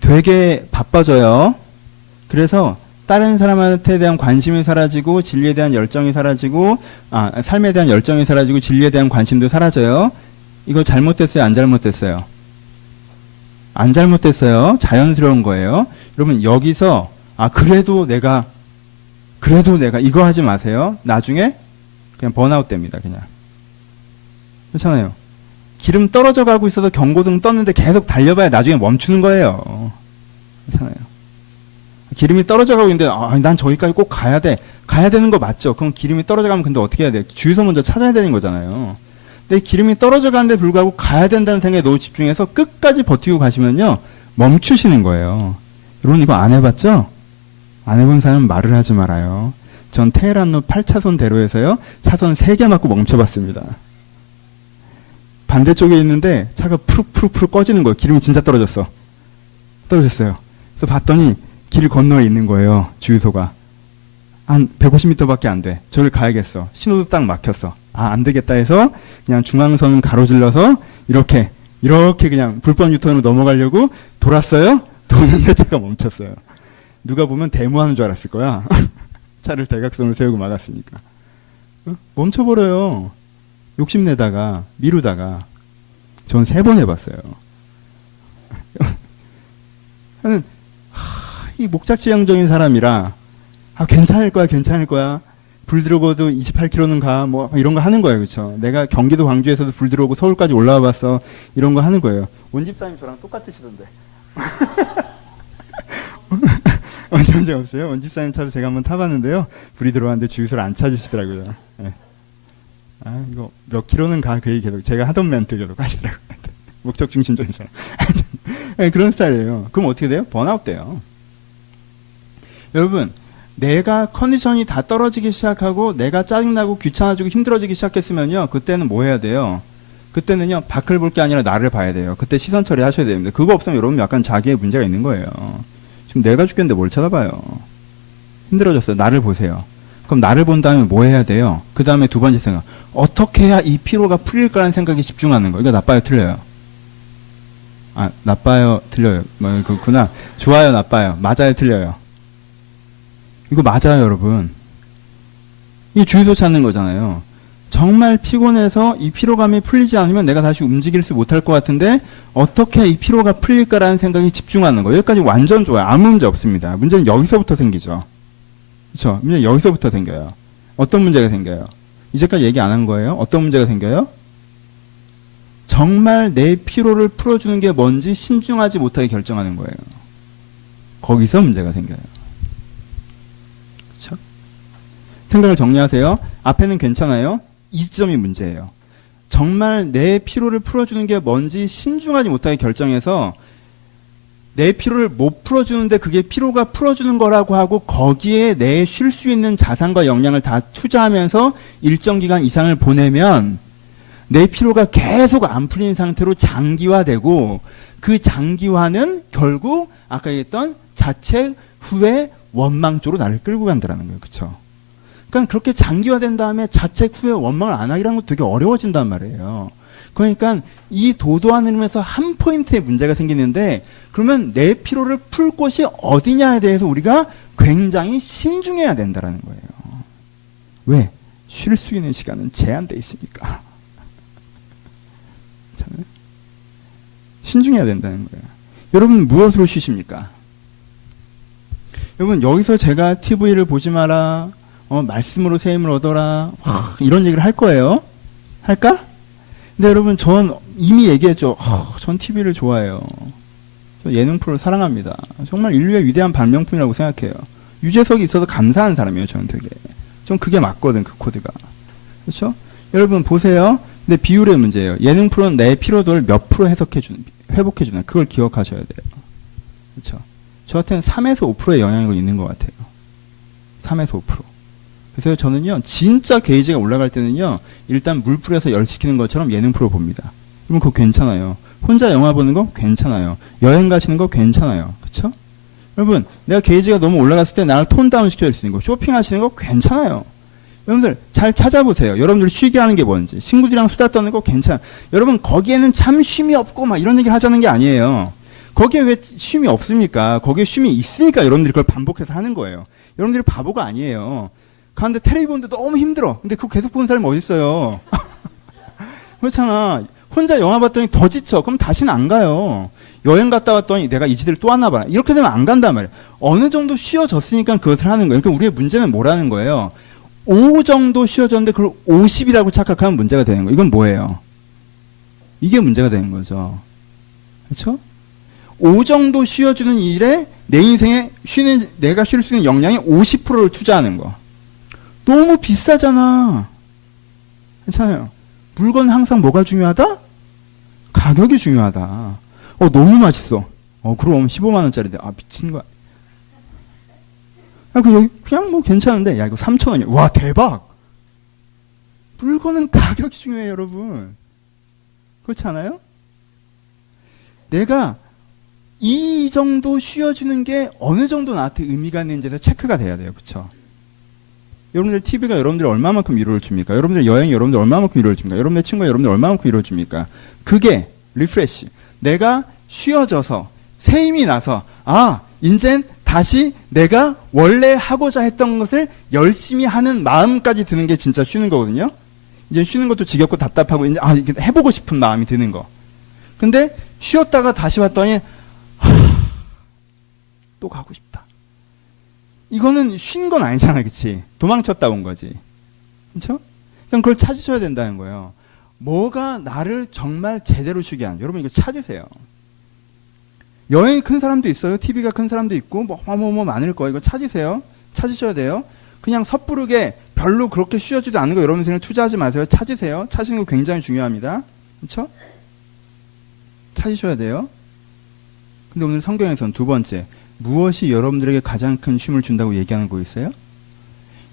되게 바빠져요. 그래서 다른 사람한테 대한 관심이 사라지고 진리에 대한 열정이 사라지고 삶에 대한 열정이 사라지고 진리에 대한 관심도 사라져요. 이거 잘못됐어요? 안 잘못됐어요? 안 잘못됐어요. 자연스러운 거예요. 여러분 여기서 그래도 내가 이거 하지 마세요. 나중에 그냥 번아웃 됩니다. 그냥. 그렇잖아요. 기름 떨어져 가고 있어서 경고등 떴는데 계속 달려봐야 나중에 멈추는 거예요. 그렇잖아요. 기름이 떨어져 가고 있는데 난 저기까지 꼭 가야 돼. 가야 되는 거 맞죠? 그럼 기름이 떨어져 가면 근데 어떻게 해야 돼? 주유소 먼저 찾아야 되는 거잖아요. 근데 기름이 떨어져 가는데 불구하고 가야 된다는 생각에 너무 집중해서 끝까지 버티고 가시면요, 멈추시는 거예요. 여러분 이거 안 해봤죠? 안 해본 사람은 말을 하지 말아요. 전 테헤란로 8차선 대로에서요, 차선 3개 맞고 멈춰봤습니다. 반대쪽에 있는데 차가 푸룩 꺼지는 거예요. 기름이 진짜 떨어졌어요. 그래서 봤더니 길 건너에 있는 거예요. 주유소가. 한 150m밖에 안 돼. 저를 가야겠어. 신호도 딱 막혔어. 안 되겠다 해서 그냥 중앙선을 가로질러서 이렇게 그냥 불법 유턴으로 넘어가려고 돌았어요. 도는데 차가 멈췄어요. 누가 보면 데모하는 줄 알았을 거야. 차를 대각선으로 세우고 막았으니까. 멈춰버려요. 욕심내다가 미루다가. 전 3번 해봤어요. 하는 이 목작지향적인 사람이라 괜찮을 거야. 불 들어오고도 28km는 가. 뭐 이런 거 하는 거예요. 그렇죠? 내가 경기도 광주에서도 불 들어오고 서울까지 올라와 봤어. 이런 거 하는 거예요. 원집사님 저랑 똑같으시던데. 언제 없어요? 원집사님 차도 제가 한번 타봤는데요. 불이 들어왔는데 주유소를 안 찾으시더라고요. 네. 이거 몇 킬로는 가. 그 얘기 계속 제가 하던 멘트 계속 하시더라고요. 목적 중심적인 사람. 네, 그런 스타일이에요. 그럼 어떻게 돼요? 번아웃 돼요. 여러분, 내가 컨디션이 다 떨어지기 시작하고 내가 짜증나고 귀찮아지고 힘들어지기 시작했으면요, 그때는 뭐 해야 돼요? 그때는요, 밖을 볼 게 아니라 나를 봐야 돼요. 그때 시선 처리하셔야 됩니다. 그거 없으면 여러분 약간 자기의 문제가 있는 거예요. 지금 내가 죽겠는데 뭘 쳐다봐요? 힘들어졌어요. 나를 보세요. 그럼 나를 본 다음에 뭐 해야 돼요? 그 다음에 두 번째 생각. 어떻게 해야 이 피로가 풀릴까라는 생각에 집중하는 거. 이거 나빠요, 틀려요? 나빠요, 틀려요. 그렇구나. 좋아요, 나빠요. 맞아요, 틀려요. 이거 맞아요, 여러분. 이 주유소 찾는 거잖아요. 정말 피곤해서 이 피로감이 풀리지 않으면 내가 다시 움직일 수 못할 것 같은데 어떻게 이 피로가 풀릴까라는 생각에 집중하는 거예요. 여기까지 완전 좋아요. 아무 문제 없습니다. 문제는 여기서부터 생기죠. 그렇죠? 문제는 여기서부터 생겨요. 어떤 문제가 생겨요? 이제까지 얘기 안 한 거예요. 어떤 문제가 생겨요? 정말 내 피로를 풀어주는 게 뭔지 신중하지 못하게 결정하는 거예요. 거기서 문제가 생겨요. 그렇죠? 생각을 정리하세요. 앞에는 괜찮아요. 이 지점이 문제예요. 정말 내 피로를 풀어주는 게 뭔지 신중하지 못하게 결정해서 내 피로를 못 풀어주는데 그게 피로가 풀어주는 거라고 하고 거기에 내 쉴 수 있는 자산과 역량을 다 투자하면서 일정 기간 이상을 보내면 내 피로가 계속 안 풀린 상태로 장기화되고 그 장기화는 결국 아까 얘기했던 자책, 후회, 원망 쪽으로 나를 끌고 간다는 거예요. 그렇죠? 그러니까 그렇게 장기화된 다음에 자책, 후회, 원망을 안 하기라는 것도 되게 어려워진단 말이에요. 그러니까 이 도도한 흐름에서 한 포인트에 문제가 생기는데 그러면 내 피로를 풀 곳이 어디냐에 대해서 우리가 굉장히 신중해야 된다는 거예요. 왜? 쉴 수 있는 시간은 제한되어 있으니까. 신중해야 된다는 거예요. 여러분 무엇으로 쉬십니까? 여러분 여기서 제가 TV를 보지 마라, 말씀으로 새 힘을 얻어라, 이런 얘기를 할 거예요. 할까? 근데 여러분 전 이미 얘기했죠. 전 TV를 좋아해요. 저 예능 프로를 사랑합니다. 정말 인류의 위대한 발명품이라고 생각해요. 유재석이 있어서 감사한 사람이에요. 저는 되게. 좀 그게 맞거든, 그 코드가. 그렇죠? 여러분 보세요. 근데 비율의 문제예요. 예능 프로는 내 피로도를 몇 프로 회복해주나 그걸 기억하셔야 돼요. 그렇죠? 저한테는 3에서 5%의 영향이 있는 것 같아요. 3에서 5%. 그래서 저는요, 진짜 게이지가 올라갈 때는요, 일단 물풀에서 열 식히는 것처럼 예능 프로 봅니다. 그러면 그거 괜찮아요. 혼자 영화 보는 거 괜찮아요. 여행 가시는 거 괜찮아요. 그쵸? 여러분, 내가 게이지가 너무 올라갔을 때 나를 톤 다운 시켜줄 수 있는 거, 쇼핑 하시는 거 괜찮아요. 여러분들 잘 찾아보세요. 여러분들 쉬게 하는 게 뭔지. 친구들이랑 수다 떠는 거 괜찮아요. 여러분, 거기에는 참 쉼이 없고 막 이런 얘기를 하자는 게 아니에요. 거기에 왜 쉼이 없습니까? 거기에 쉼이 있으니까 여러분들이 그걸 반복해서 하는 거예요. 여러분들이 바보가 아니에요. 가는데 텔레비 보는데 너무 힘들어. 근데 그거 계속 보는 사람이 어디 있어요? 그렇잖아. 혼자 영화 봤더니 더 지쳐. 그럼 다시는 안 가요. 여행 갔다 왔더니 내가 이 지대를 또 왔나 봐. 이렇게 되면 안 간단 말이에요. 어느 정도 쉬어졌으니까 그것을 하는 거예요. 그러니까 우리의 문제는 뭐라는 거예요? 5 정도 쉬어졌는데 그걸 50이라고 착각하면 문제가 되는 거예요. 이건 뭐예요? 이게 문제가 되는 거죠. 그렇죠? 5 정도 쉬어주는 일에 내 인생에 내가 쉴 수 있는 역량의 50%를 투자하는 거. 너무 비싸잖아. 괜찮아요. 물건 항상 뭐가 중요하다? 가격이 중요하다. 너무 맛있어. 그럼 15만원짜리인데. 미친 거야. 그냥 뭐 괜찮은데. 야, 이거 3,000원이야. 와, 대박! 물건은 가격이 중요해요, 여러분. 그렇지 않아요? 내가 이 정도 쉬어주는 게 어느 정도 나한테 의미가 있는지에서 체크가 돼야 돼요. 그쵸? 여러분들 TV가 여러분들 얼마만큼 위로를 줍니까? 여러분들 여행이 여러분들 얼마만큼 위로를 줍니까? 여러분의 친구가 여러분들 얼마만큼 위로를 줍니까? 그게 리프레시. 내가 쉬어져서 새 힘이 나서 이젠 다시 내가 원래 하고자 했던 것을 열심히 하는 마음까지 드는 게 진짜 쉬는 거거든요. 이제 쉬는 것도 지겹고 답답하고 이제 이게 해보고 싶은 마음이 드는 거. 근데 쉬었다가 다시 왔더니 또 가고 싶다. 이거는 쉰 건 아니잖아, 그치? 도망쳤다 온 거지. 그쵸? 그냥 그걸 찾으셔야 된다는 거예요. 뭐가 나를 정말 제대로 쉬게 하는, 여러분 이거 찾으세요. 여행이 큰 사람도 있어요. TV가 큰 사람도 있고, 뭐 많을 거예요. 이거 찾으세요. 찾으셔야 돼요. 그냥 섣부르게 별로 그렇게 쉬어지도 않은 거 여러분 생각에 투자하지 마세요. 찾으세요. 찾으는 거 굉장히 중요합니다. 그쵸? 찾으셔야 돼요. 근데 오늘 성경에서는 두 번째, 무엇이 여러분들에게 가장 큰 쉼을 준다고 얘기하는 거 있어요?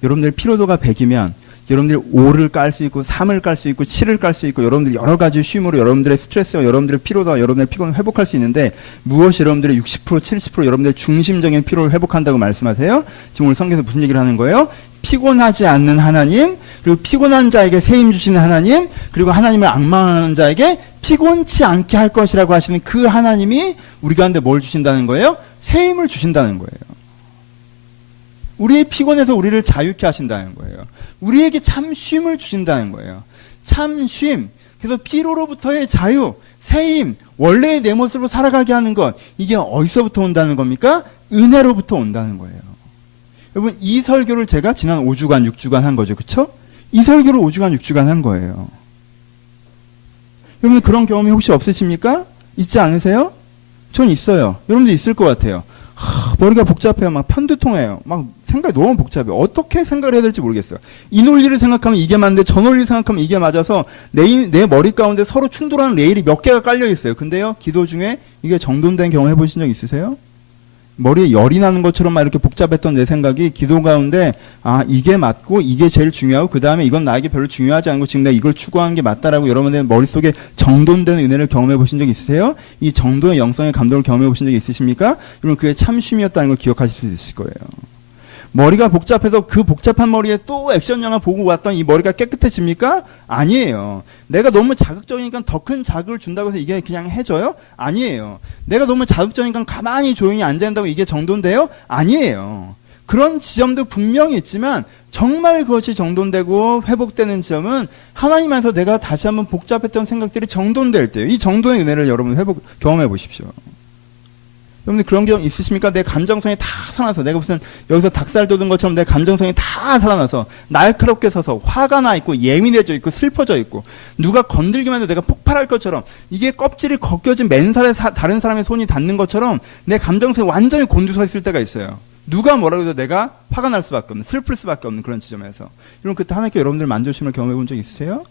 여러분들 피로도가 100이면 여러분들이 5를 깔 수 있고 3을 깔 수 있고 7을 깔 수 있고 여러분들이 여러 가지 쉼으로 여러분들의 스트레스와 여러분들의 피로도와 여러분들의 피곤을 회복할 수 있는데 무엇이 여러분들의 60%, 70% 여러분들의 중심적인 피로를 회복한다고 말씀하세요? 지금 오늘 성경에서 무슨 얘기를 하는 거예요? 피곤하지 않는 하나님, 그리고 피곤한 자에게 새 힘 주시는 하나님, 그리고 하나님을 앙망하는 자에게 피곤치 않게 할 것이라고 하시는 그 하나님이 우리 가운데 뭘 주신다는 거예요? 새 힘을 주신다는 거예요. 우리의 피곤에서 우리를 자유케 하신다는 거예요. 우리에게 참 쉼을 주신다는 거예요. 참 쉼. 그래서 피로로부터의 자유, 새 힘, 원래의 내 모습으로 살아가게 하는 것. 이게 어디서부터 온다는 겁니까? 은혜로부터 온다는 거예요. 여러분, 이 설교를 제가 지난 5주간, 6주간 한 거죠. 그쵸? 이 설교를 5주간, 6주간 한 거예요. 여러분, 그런 경험이 혹시 없으십니까? 있지 않으세요? 전 있어요. 여러분도 있을 것 같아요. 머리가 복잡해요. 막 편두통해요. 막 생각이 너무 복잡해요. 어떻게 생각을 해야 될지 모르겠어요. 이 논리를 생각하면 이게 맞는데 저 논리를 생각하면 이게 맞아서 내 머리 가운데 서로 충돌하는 레일이 몇 개가 깔려 있어요. 근데요, 기도 중에 이게 정돈된 경험 해보신 적 있으세요? 머리에 열이 나는 것처럼 막 이렇게 복잡했던 내 생각이 기도 가운데 아 이게 맞고 이게 제일 중요하고 그 다음에 이건 나에게 별로 중요하지 않고 지금 내가 이걸 추구하는 게 맞다라고 여러분의 머릿속에 정돈되는 은혜를 경험해 보신 적 있으세요? 이 정도의 영성의 감동을 경험해 보신 적이 있으십니까? 여러분 그게 참 쉼이었다는 걸 기억하실 수 있을 거예요. 머리가 복잡해서 그 복잡한 머리에 또 액션 영화 보고 왔던 이 머리가 깨끗해집니까? 아니에요. 내가 너무 자극적이니까 더 큰 자극을 준다고 해서 이게 그냥 해져요? 아니에요. 내가 너무 자극적이니까 가만히 조용히 앉아야 한다고 이게 정돈돼요? 아니에요. 그런 지점도 분명히 있지만 정말 그것이 정돈되고 회복되는 지점은 하나님 안에서 내가 다시 한번 복잡했던 생각들이 정돈될 때예요. 이 정돈의 은혜를 여러분 경험해 보십시오. 여러분들 그런 경험 있으십니까? 내 감정성이 다 살아나서 내가 무슨 여기서 닭살 돋은 것처럼 내 감정성이 다 살아나서 날카롭게 서서 화가 나 있고 예민해져 있고 슬퍼져 있고 누가 건들기만 해도 내가 폭발할 것처럼 이게 껍질이 벗겨진 맨살에 다른 사람의 손이 닿는 것처럼 내 감정성이 완전히 곤두서 있을 때가 있어요. 누가 뭐라고 해도 내가 화가 날 수밖에 없는 슬플 수밖에 없는 그런 지점에서 여러분 그때 하나님께 여러분들 만져주심을 경험해 본 적 있으세요?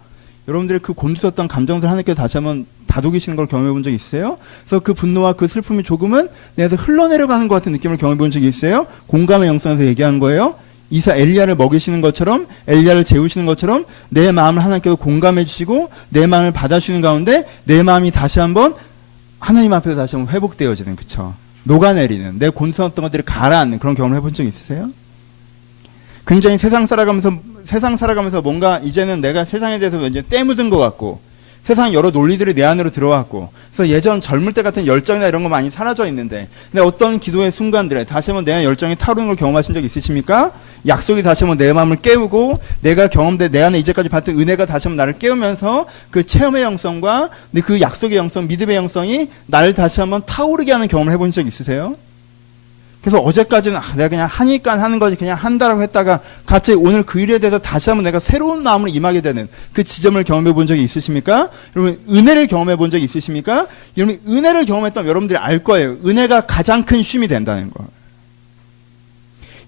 여러분들의 그 곤두섰던 감정들 하나님께 다시 한번 다독이시는 걸 경험해 본 적 있어요? 그래서 그 분노와 그 슬픔이 조금은 내에서 흘러내려가는 것 같은 느낌을 경험해 본 적이 있어요? 공감의 영성에서 얘기한 거예요. 엘리야를 먹이시는 것처럼 엘리야를 재우시는 것처럼 내 마음을 하나님께서 공감해 주시고 내 마음을 받아주시는 가운데 내 마음이 다시 한번 하나님 앞에서 다시 한번 회복되어지는 그쵸? 녹아내리는 내 곤두섰던 것들이 가라앉는 그런 경험을 해본 적 있으세요? 굉장히 세상 살아가면서 뭔가 이제는 내가 세상에 대해서 왠지 때 묻은 것 같고 세상 여러 논리들이 내 안으로 들어왔고 그래서 예전 젊을 때 같은 열정이나 이런 거 많이 사라져 있는데 근데 어떤 기도의 순간들에 다시 한번 내 열정이 타오르는 걸 경험하신 적 있으십니까? 약속이 다시 한번 내 마음을 깨우고 내가 경험된 내 안에 이제까지 받던 은혜가 다시 한번 나를 깨우면서 그 체험의 영성과 그 약속의 영성, 믿음의 영성이 나를 다시 한번 타오르게 하는 경험을 해본 적 있으세요? 그래서 어제까지는 내가 그냥 하니까 하는 거지 그냥 한다라고 했다가 갑자기 오늘 그 일에 대해서 다시 한번 내가 새로운 마음으로 임하게 되는 그 지점을 경험해 본 적이 있으십니까? 여러분 은혜를 경험해 본 적이 있으십니까? 여러분 은혜를 경험했다면 여러분들이 알 거예요. 은혜가 가장 큰 쉼이 된다는 거.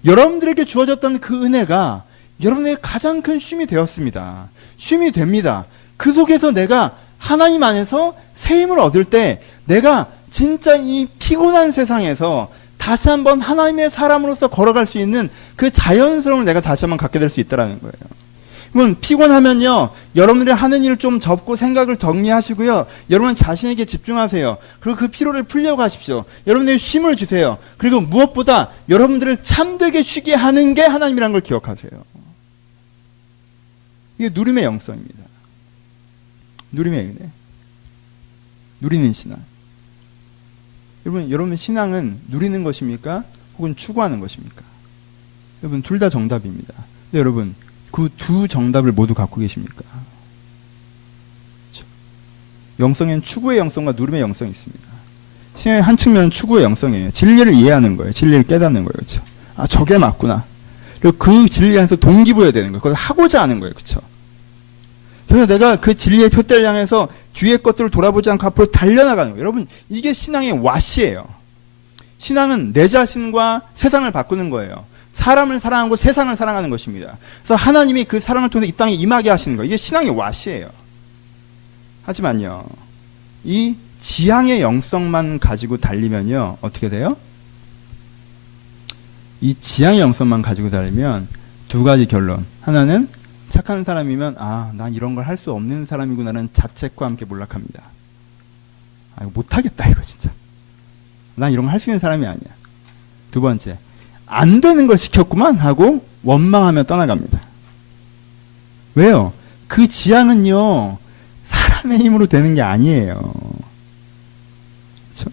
여러분들에게 주어졌던 그 은혜가 여러분에게 가장 큰 쉼이 되었습니다. 쉼이 됩니다. 그 속에서 내가 하나님 안에서 새 힘을 얻을 때 내가 진짜 이 피곤한 세상에서 다시 한번 하나님의 사람으로서 걸어갈 수 있는 그 자연스러움을 내가 다시 한번 갖게 될 수 있다는 거예요. 그러면 피곤하면요, 여러분들이 하는 일을 좀 접고 생각을 정리하시고요. 여러분 자신에게 집중하세요. 그리고 그 피로를 풀려고 하십시오. 여러분들이 쉼을 주세요. 그리고 무엇보다 여러분들을 참되게 쉬게 하는 게 하나님이라는 걸 기억하세요. 이게 누림의 영성입니다. 누림의 은혜. 누리는 신앙. 여러분 신앙은 누리는 것입니까? 혹은 추구하는 것입니까? 여러분 둘 다 정답입니다. 근데 여러분 그 두 정답을 모두 갖고 계십니까? 그렇죠? 영성엔 추구의 영성과 누림의 영성이 있습니다. 신앙의 한 측면은 추구의 영성이에요. 진리를 이해하는 거예요. 진리를 깨닫는 거예요. 그렇죠? 아 저게 맞구나. 그리고 그 진리 안에서 동기부여야 되는 거예요. 그걸 하고자 하는 거예요. 그렇죠? 그래서 내가 그 진리의 표대를 향해서 뒤의 것들을 돌아보지 않고 앞으로 달려나가는 거예요. 여러분 이게 신앙의 왓이에요. 신앙은 내 자신과 세상을 바꾸는 거예요. 사람을 사랑하고 세상을 사랑하는 것입니다. 그래서 하나님이 그 사랑을 통해서 이 땅에 임하게 하시는 거예요. 이게 신앙의 왓이에요. 하지만요, 이 지향의 영성만 가지고 달리면요 어떻게 돼요? 이 지향의 영성만 가지고 달리면 두 가지 결론. 하나는 착한 사람이면 난 이런 걸 할 수 없는 사람이구나라는 자책과 함께 몰락합니다. 이거 못하겠다 이거 진짜. 난 이런 거 할 수 있는 사람이 아니야. 두 번째, 안 되는 걸 시켰구만 하고 원망하며 떠나갑니다. 왜요? 그 지향은요 사람의 힘으로 되는 게 아니에요. 그렇죠?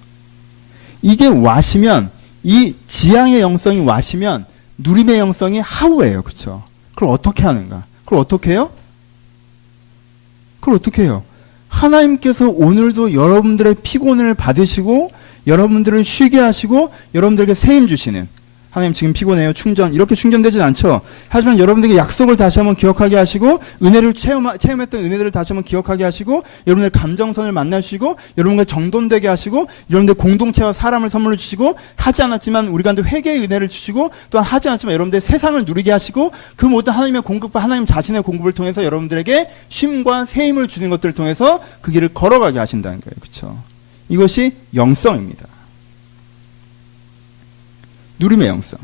이게 와시면, 이 지향의 영성이 와시면 누림의 영성이 하우예요. 그렇죠? 그걸 어떻게 하는가? 그걸 어떻게 해요? 그걸 어떻게 해요? 하나님께서 오늘도 여러분들의 피곤을 받으시고 여러분들을 쉬게 하시고 여러분들에게 새 힘 주시는, 하나님 지금 피곤해요 충전, 이렇게 충전되진 않죠. 하지만 여러분들에게 약속을 다시 한번 기억하게 하시고 은혜를 체험했던 은혜들을 다시 한번 기억하게 하시고 여러분들 감정선을 만나시고 여러분과 정돈되게 하시고 여러분들 공동체와 사람을 선물로 주시고 하지 않았지만 우리가 회개의 은혜를 주시고 또한 하지 않았지만 여러분들 세상을 누리게 하시고 그 모든 하나님의 공급과 하나님 자신의 공급을 통해서 여러분들에게 쉼과 새 힘을 주는 것들을 통해서 그 길을 걸어가게 하신다는 거예요. 그렇죠? 이것이 영성입니다. 누림의 영성.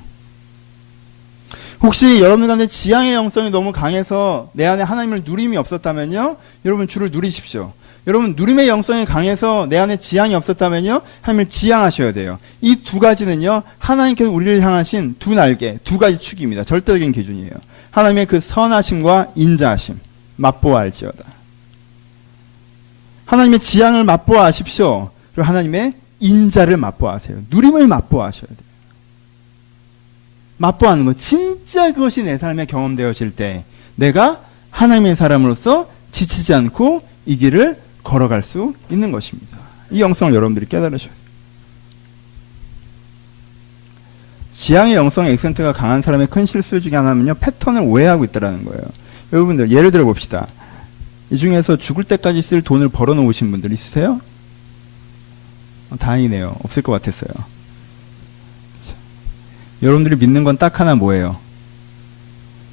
혹시 여러분 가운데 지향의 영성이 너무 강해서 내 안에 하나님을 누림이 없었다면요, 여러분 주를 누리십시오. 여러분 누림의 영성이 강해서 내 안에 지향이 없었다면요, 하나님을 지향하셔야 돼요. 이 두 가지는요, 하나님께서 우리를 향하신 두 날개, 두 가지 축입니다. 절대적인 기준이에요. 하나님의 그 선하심과 인자하심 맛보아 알지어다. 하나님의 지향을 맛보아 아십시오. 그리고 하나님의 인자를 맛보아 아세요. 누림을 맛보아 하셔야 돼요. 맛보아하는 거, 진짜 그것이 내 삶에 경험되어질 때 내가 하나님의 사람으로서 지치지 않고 이 길을 걸어갈 수 있는 것입니다. 이 영성을 여러분들이 깨달으셔야 돼요. 지향의 영성의 액센트가 강한 사람의 큰 실수 중에 하나는요, 패턴을 오해하고 있다는 거예요. 여러분들 예를 들어 봅시다. 이 중에서 죽을 때까지 쓸 돈을 벌어 놓으신 분들 있으세요? 다행이네요. 없을 것 같았어요. 여러분들이 믿는 건 딱 하나 뭐예요?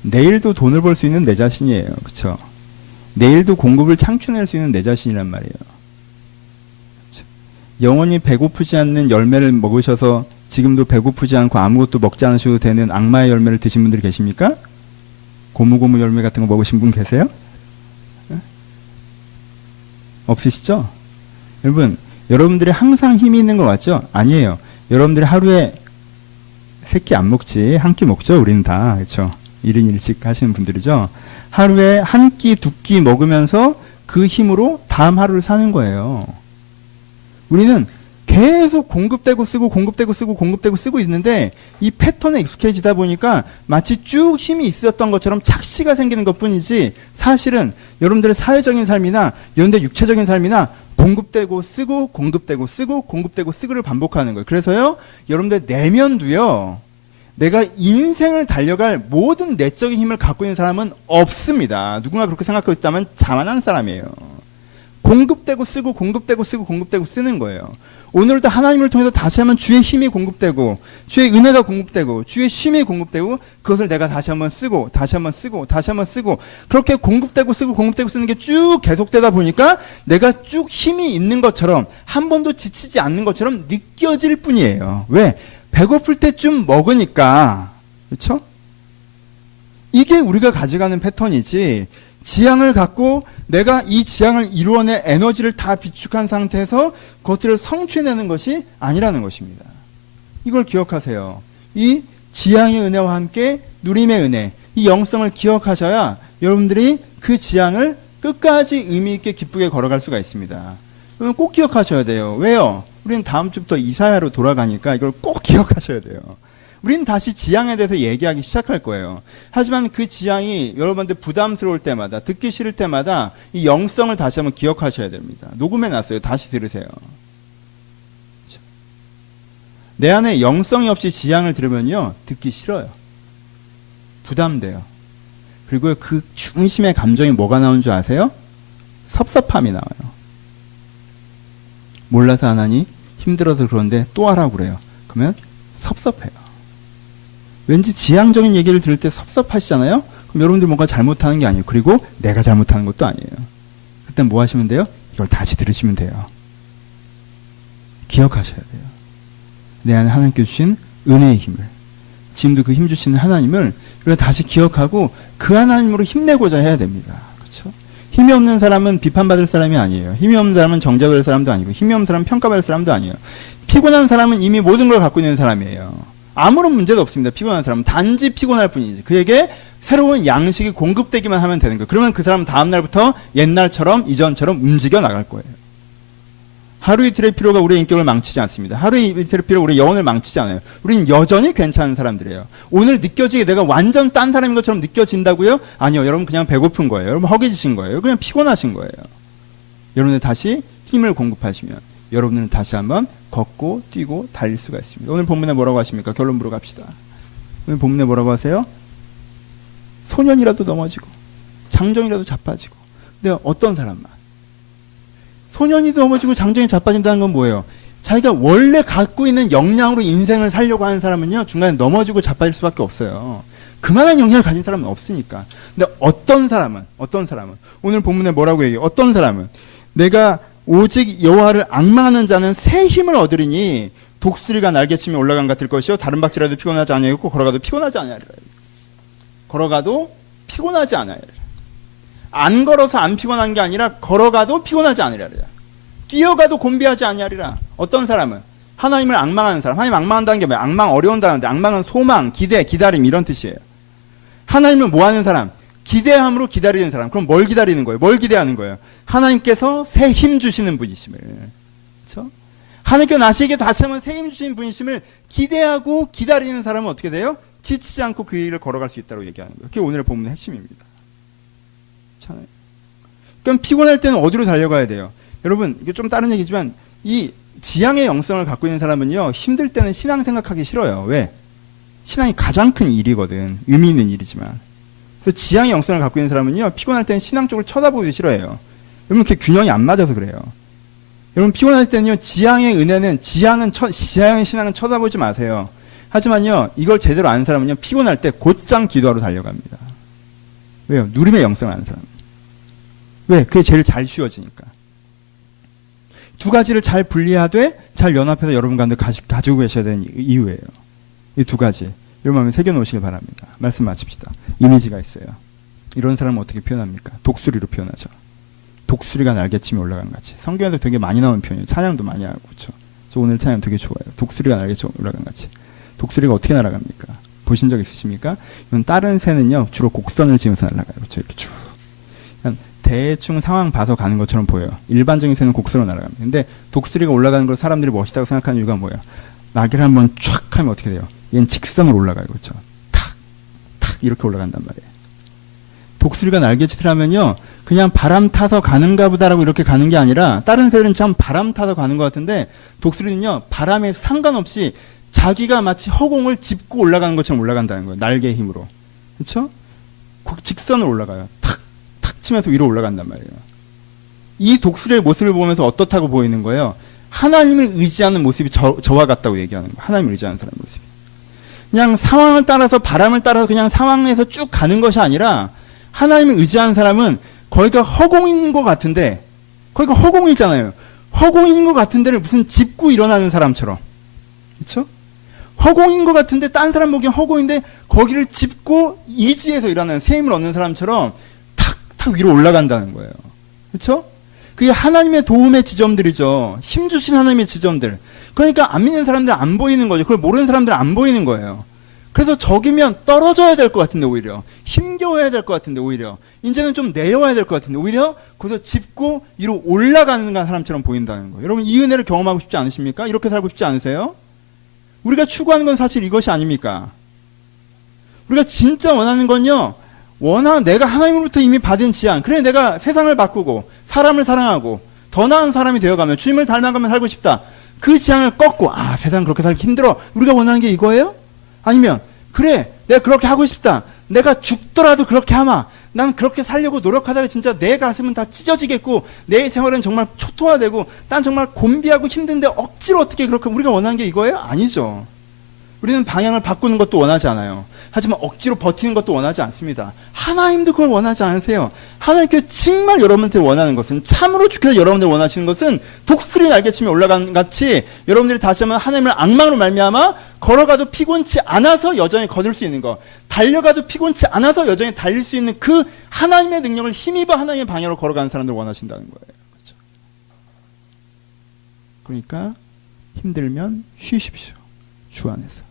내일도 돈을 벌 수 있는 내 자신이에요. 그렇죠? 내일도 공급을 창출해낼 수 있는 내 자신이란 말이에요. 그쵸? 영원히 배고프지 않는 열매를 먹으셔서 지금도 배고프지 않고 아무것도 먹지 않으셔도 되는 악마의 열매를 드신 분들이 계십니까? 고무고무 열매 같은 거 먹으신 분 계세요? 네? 없으시죠? 여러분, 여러분들이 항상 힘이 있는 것 같죠? 아니에요. 여러분들이 하루에 3끼 안 먹지, 한 끼 먹죠, 우리는 다. 그렇죠? 1인 1식 하시는 분들이죠. 하루에 한 끼, 2끼 먹으면서 그 힘으로 다음 하루를 사는 거예요. 우리는 계속 공급되고 쓰고 공급되고 쓰고 공급되고 쓰고 있는데 이 패턴에 익숙해지다 보니까 마치 쭉 힘이 있었던 것처럼 착시가 생기는 것뿐이지, 사실은 여러분들의 사회적인 삶이나 여러분들의 육체적인 삶이나 공급되고 쓰고 공급되고 쓰고 공급되고 쓰고를 반복하는 거예요. 그래서요, 여러분들 내면도요, 내가 인생을 달려갈 모든 내적인 힘을 갖고 있는 사람은 없습니다. 누군가 그렇게 생각하고 있다면 자만한 사람이에요. 공급되고 쓰고 공급되고 쓰고 공급되고 쓰는 거예요. 오늘도 하나님을 통해서 다시 한번 주의 힘이 공급되고 주의 은혜가 공급되고 주의 쉼이 공급되고 그것을 내가 다시 한번 쓰고 다시 한번 쓰고 다시 한번 쓰고 그렇게 공급되고 쓰고 공급되고 쓰는 게 쭉 계속되다 보니까 내가 쭉 힘이 있는 것처럼 한 번도 지치지 않는 것처럼 느껴질 뿐이에요. 왜? 배고플 때쯤 먹으니까. 그렇죠? 이게 우리가 가져가는 패턴이지, 지향을 갖고 내가 이 지향을 이루어낼 에너지를 다 비축한 상태에서 그것을 성취해내는 것이 아니라는 것입니다. 이걸 기억하세요. 이 지향의 은혜와 함께 누림의 은혜, 이 영성을 기억하셔야 여러분들이 그 지향을 끝까지 의미 있게 기쁘게 걸어갈 수가 있습니다. 여러분 꼭 기억하셔야 돼요. 왜요? 우리는 다음 주부터 이사야로 돌아가니까 이걸 꼭 기억하셔야 돼요. 우리는 다시 지향에 대해서 얘기하기 시작할 거예요. 하지만 그 지향이 여러분한테 부담스러울 때마다, 듣기 싫을 때마다 이 영성을 다시 한번 기억하셔야 됩니다. 녹음해놨어요. 다시 들으세요. 내 안에 영성이 없이 지향을 들으면요, 듣기 싫어요. 부담돼요. 그리고 그 중심의 감정이 뭐가 나오는 줄 아세요? 섭섭함이 나와요. 몰라서 안 하니? 힘들어서 그런데 또 하라고 그래요. 그러면 섭섭해요. 왠지 지향적인 얘기를 들을 때 섭섭하시잖아요? 그럼 여러분들 뭔가 잘못하는 게 아니에요. 그리고 내가 잘못하는 것도 아니에요. 그때 뭐 하시면 돼요? 이걸 다시 들으시면 돼요. 기억하셔야 돼요. 내 안에 하나님께 주신 은혜의 힘을, 지금도 그 힘 주시는 하나님을 우리가 다시 기억하고 그 하나님으로 힘내고자 해야 됩니다. 그렇죠? 힘이 없는 사람은 비판받을 사람이 아니에요. 힘이 없는 사람은 정죄받을 사람도 아니고, 힘이 없는 사람은 평가받을 사람도 아니에요. 피곤한 사람은 이미 모든 걸 갖고 있는 사람이에요. 아무런 문제도 없습니다. 피곤한 사람은 단지 피곤할 뿐이지. 그에게 새로운 양식이 공급되기만 하면 되는 거예요. 그러면 그 사람은 다음 날부터 옛날처럼 이전처럼 움직여 나갈 거예요. 하루 이틀의 피로가 우리의 인격을 망치지 않습니다. 하루 이틀의 피로가 우리의 영혼을 망치지 않아요. 우린 여전히 괜찮은 사람들이에요. 오늘 느껴지게 내가 완전 딴 사람인 것처럼 느껴진다고요? 아니요. 여러분 그냥 배고픈 거예요. 여러분 허기지신 거예요. 그냥 피곤하신 거예요. 여러분들 다시 힘을 공급하시면 여러분들은 다시 한번 걷고 뛰고 달릴 수가 있습니다. 오늘 본문에 뭐라고 하십니까? 결론 보러 갑시다. 오늘 본문에 뭐라고 하세요? 소년이라도 넘어지고 장정이라도 자빠지고. 근데 어떤 사람만? 소년이 넘어지고 장정이 자빠진다는 건 뭐예요? 자기가 원래 갖고 있는 역량으로 인생을 살려고 하는 사람은요, 중간에 넘어지고 자빠질 수밖에 없어요. 그만한 역량을 가진 사람은 없으니까. 근데 어떤 사람은 오늘 본문에 뭐라고 얘기해요? 어떤 사람은 내가 오직 여호와를 앙망하는 자는 새 힘을 얻으리니 독수리가 날개치며 올라간 같을 것이요 다른 박질라도 피곤하지 아니하였고 걸어가도 피곤하지 아니하리라. 걸어가도 피곤하지 아니하리라. 안 걸어서 안 피곤한 게 아니라 걸어가도 피곤하지 아니하리라. 뛰어가도 곤비하지 아니하리라. 어떤 사람은 하나님을 앙망하는 사람. 하나님 앙망한다는 게 뭐야? 앙망 어려운다는데 앙망은 소망, 기대, 기다림 이런 뜻이에요. 하나님을 뭐 하는 사람? 기대함으로 기다리는 사람. 그럼 뭘 기다리는 거예요? 뭘 기대하는 거예요? 하나님께서 새 힘 주시는 분이심을. 그렇죠? 하나님께서 나시에게 다시 한번 새 힘 주시는 분이심을 기대하고 기다리는 사람은 어떻게 돼요? 지치지 않고 그 길을 걸어갈 수 있다고 얘기하는 거예요. 그게 오늘의 본문의 핵심입니다. 그렇잖아요. 그럼 피곤할 때는 어디로 달려가야 돼요? 여러분, 이게 좀 다른 얘기지만 이 지향의 영성을 갖고 있는 사람은요, 힘들 때는 신앙 생각하기 싫어요. 왜? 신앙이 가장 큰 일이거든. 의미 있는 일이지만. 그래서 지향의 영성을 갖고 있는 사람은요, 피곤할 때는 신앙 쪽을 쳐다보기 싫어해요. 여러분, 그게 균형이 안 맞아서 그래요. 여러분, 피곤할 때는요, 지향의 은혜는, 지향의 신앙은 쳐다보지 마세요. 하지만요, 이걸 제대로 아는 사람은요, 피곤할 때 곧장 기도하러 달려갑니다. 왜요? 누림의 영성을 아는 사람. 왜? 그게 제일 잘 쉬워지니까. 두 가지를 잘 분리하되 잘 연합해서 여러분 가운데 가지고 계셔야 되는 이유예요. 이 두 가지. 여러분 마음에 새겨놓으시길 바랍니다. 말씀 마칩시다. 이미지가 있어요. 이런 사람은 어떻게 표현합니까? 독수리로 표현하죠. 독수리가 날개치며 올라간 같이. 성경에서 되게 많이 나오는 표현이에요. 찬양도 많이 하고. 그렇죠? 저 오늘 찬양 되게 좋아요. 독수리가 날개치며 올라간 같이. 독수리가 어떻게 날아갑니까? 보신 적 있으십니까? 이건 다른 새는요, 주로 곡선을 지으면서 날아가요. 그렇죠? 이렇게 쭉. 대충 상황 봐서 가는 것처럼 보여요. 일반적인 새는 곡선으로 날아갑니다. 근데 독수리가 올라가는 걸 사람들이 멋있다고 생각하는 이유가 뭐예요? 날개를 한번 촥 하면 어떻게 돼요? 얘는 직선으로 올라가요. 그렇죠? 탁, 탁 이렇게 올라간단 말이에요. 독수리가 날개짓을 하면요, 그냥 바람 타서 가는가 보다라고 이렇게 가는 게 아니라, 다른 새들은 참 바람 타서 가는 것 같은데, 독수리는요, 바람에 상관없이 자기가 마치 허공을 짚고 올라가는 것처럼 올라간다는 거예요. 날개의 힘으로. 그렇죠? 직선으로 올라가요. 탁, 탁 치면서 위로 올라간단 말이에요. 이 독수리의 모습을 보면서 어떻다고 보이는 거예요? 하나님을 의지하는 모습이 저와 같다고 얘기하는 거예요. 하나님을 의지하는 사람의 모습이. 그냥 상황을 따라서 바람을 따라서 그냥 상황에서 쭉 가는 것이 아니라 하나님을 의지하는 사람은 거기가 허공인 것 같은데, 거기가 허공이잖아요. 허공인 것 같은 데를 무슨 짚고 일어나는 사람처럼. 그렇죠? 허공인 것 같은데 딴 사람 보기엔 허공인데 거기를 짚고 이지에서 일어나는 새 힘을 얻는 사람처럼 탁탁 위로 올라간다는 거예요. 그렇죠? 그게 하나님의 도움의 지점들이죠. 힘 주신 하나님의 지점들. 그러니까 안 믿는 사람들은 안 보이는 거죠. 그걸 모르는 사람들은 안 보이는 거예요. 그래서 저기면 떨어져야 될 것 같은데 오히려 힘겨워야 될 것 같은데 오히려 이제는 좀 내려와야 될 것 같은데 오히려 거기서 짚고 위로 올라가는 사람처럼 보인다는 거예요. 여러분 이 은혜를 경험하고 싶지 않으십니까? 이렇게 살고 싶지 않으세요? 우리가 추구하는 건 사실 이것이 아닙니까? 우리가 진짜 원하는 건요, 내가 하나님으로부터 이미 받은 지향, 그래 내가 세상을 바꾸고 사람을 사랑하고 더 나은 사람이 되어가며 주님을 닮아가며 살고 싶다. 그 지향을 꺾고 세상 그렇게 살기 힘들어. 우리가 원하는 게 이거예요? 아니면 그래 내가 그렇게 하고 싶다. 내가 죽더라도 그렇게 하마. 난 그렇게 살려고 노력하다가 진짜 내 가슴은 다 찢어지겠고 내 생활은 정말 초토화되고 난 정말 곤비하고 힘든데 억지로 어떻게 그렇게 우리가 원하는 게 이거예요? 아니죠. 우리는 방향을 바꾸는 것도 원하지 않아요. 하지만 억지로 버티는 것도 원하지 않습니다. 하나님도 그걸 원하지 않으세요. 하나님께서 정말 여러분들 원하는 것은, 참으로 주께서 여러분들 원하시는 것은 독수리 날개치며 올라간 같이 여러분들이 다시 한번 하나님을 앙망으로 말미암아 걸어가도 피곤치 않아서 여전히 거둘 수 있는 것, 달려가도 피곤치 않아서 여전히 달릴 수 있는 그 하나님의 능력을 힘입어 하나님의 방향으로 걸어가는 사람들 원하신다는 거예요. 그렇죠? 그러니까 힘들면 쉬십시오. 주 안에서.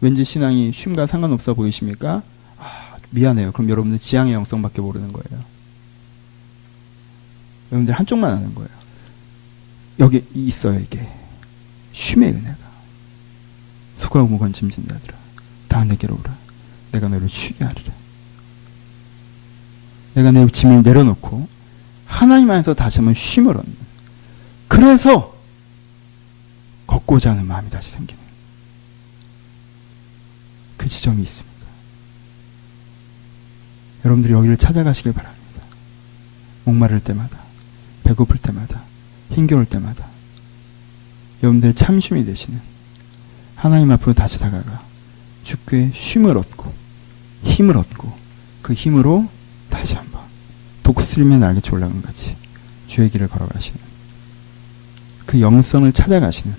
왠지 신앙이 쉼과 상관없어 보이십니까? 미안해요. 그럼 여러분들 지향의 영성밖에 모르는 거예요. 여러분들 한쪽만 아는 거예요. 여기 있어요, 이게. 쉼의 은혜가. 수고하고 무거운 짐진 자들아, 다 내게로 오라. 내가 너를 쉬게 하리라. 내가 내 짐을 내려놓고 하나님 안에서 다시 한번 쉼을 얻는. 그래서 걷고자 하는 마음이 다시 생기는 그 지점이 있습니다. 여러분들이 여기를 찾아가시길 바랍니다. 목마를 때마다, 배고플 때마다, 힘겨울 때마다 여러분들의 참쉼이 되시는 하나님 앞으로 다시 다가가 주께 쉼을 얻고 힘을 얻고 그 힘으로 다시 한번 독수리의 날개쳐 올라간 같이 주의 길을 걸어가시는 그 영성을 찾아가시는,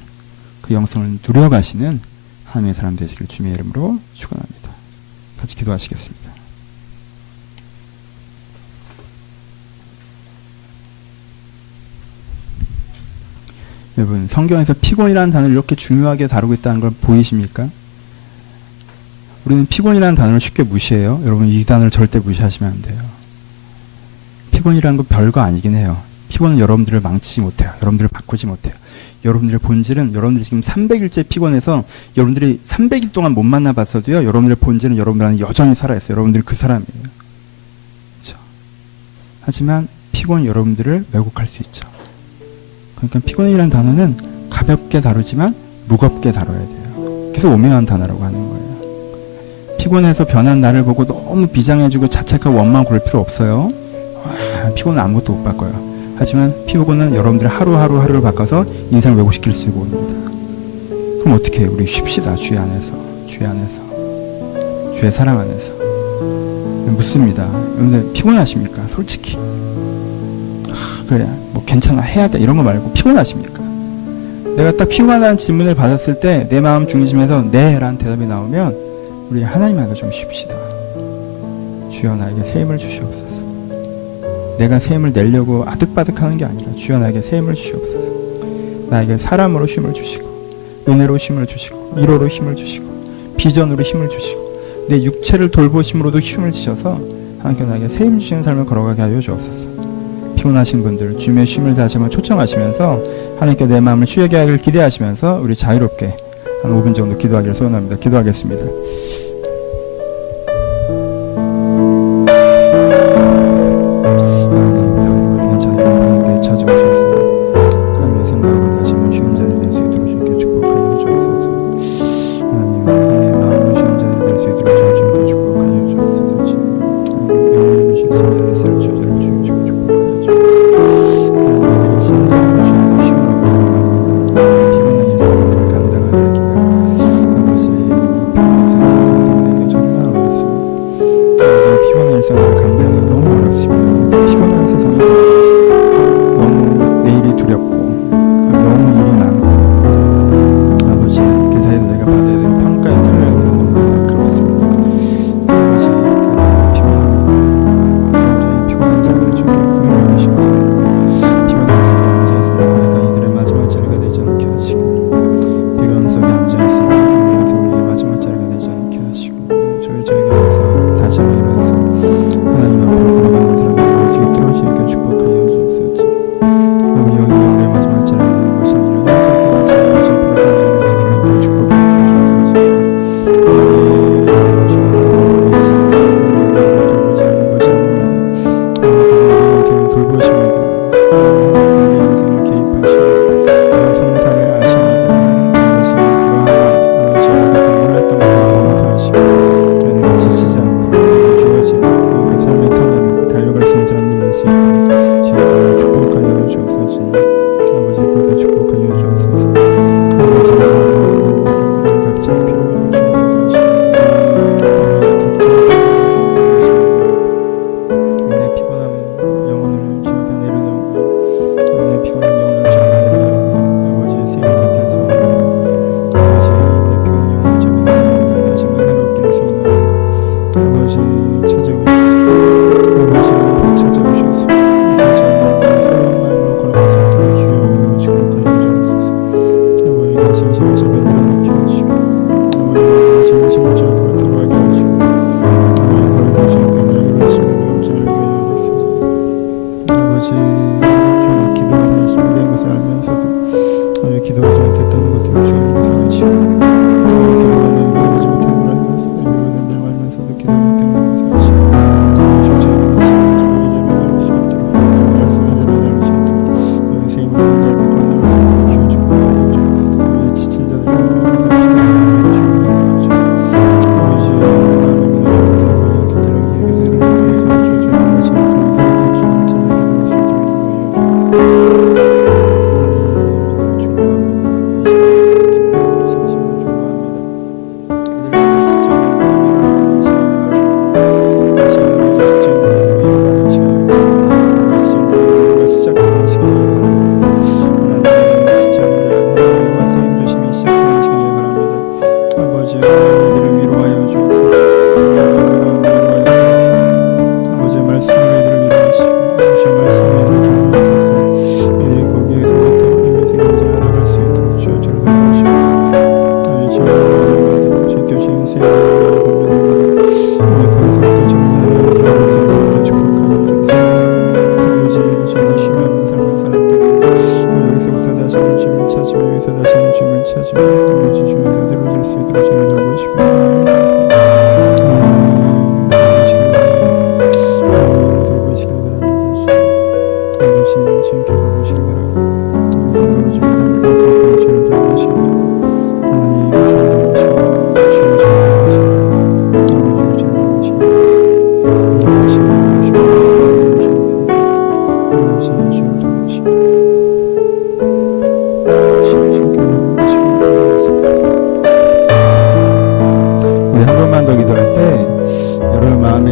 그 영성을 누려가시는 하나님의 사람 되시길 주님의 이름으로 축원합니다. 같이 기도하시겠습니다. 여러분, 성경에서 피곤이라는 단어를 이렇게 중요하게 다루고 있다는 걸 보이십니까? 우리는 피곤이라는 단어를 쉽게 무시해요. 여러분, 이 단어를 절대 무시하시면 안 돼요. 피곤이라는 건 별거 아니긴 해요. 피곤은 여러분들을 망치지 못해요. 여러분들을 바꾸지 못해요. 여러분들의 본질은, 여러분들이 지금 300일째 피곤해서 여러분들이 300일 동안 못 만나봤어도요, 여러분들의 본질은 여러분들 안에 여전히 살아있어요. 여러분들이 그 사람이에요. 그렇죠? 하지만 피곤은 여러분들을 왜곡할 수 있죠. 그러니까 피곤이라는 단어는 가볍게 다루지만 무겁게 다뤄야 돼요. 그래서 오묘한 단어라고 하는 거예요. 피곤해서 변한 나를 보고 너무 비장해지고 자책하고 원망 그럴 필요 없어요. 피곤은 아무것도 못 바꿔요. 하지만 피곤은 여러분들의 하루를 바꿔서 인생을 왜곡시킬 수 있습니다. 그럼 어떻게 해요? 우리 쉽시다. 주의 안에서, 주의 사랑 안에서. 묻습니다. 여러분들 피곤하십니까? 솔직히. 그래, 뭐 괜찮아, 해야 돼, 이런 거 말고 피곤하십니까? 내가 딱 피곤하다는 질문을 받았을 때 내 마음 중심에서 네 라는 대답이 나오면 우리 하나님한테 좀 쉽시다. 주여 나에게 새 힘을 주시옵소서. 내가 새 힘을 내려고 아득바득하는 게 아니라 주여 나에게 새 힘을 주시옵소서. 나에게 사람으로 힘을 주시고, 은혜로 힘을 주시고, 위로로 힘을 주시고, 비전으로 힘을 주시고, 내 육체를 돌보심으로도 힘을 주셔서 하나님께 나에게 새 힘 주시는 삶을 걸어가게 하여 주옵소서. 피곤하신 분들 주님의 쉼을 다시 한번 초청하시면서 하나님께 내 마음을 쉬게 하기를 기대하시면서 우리 자유롭게 한 5분 정도 기도하기를 소원합니다. 기도하겠습니다.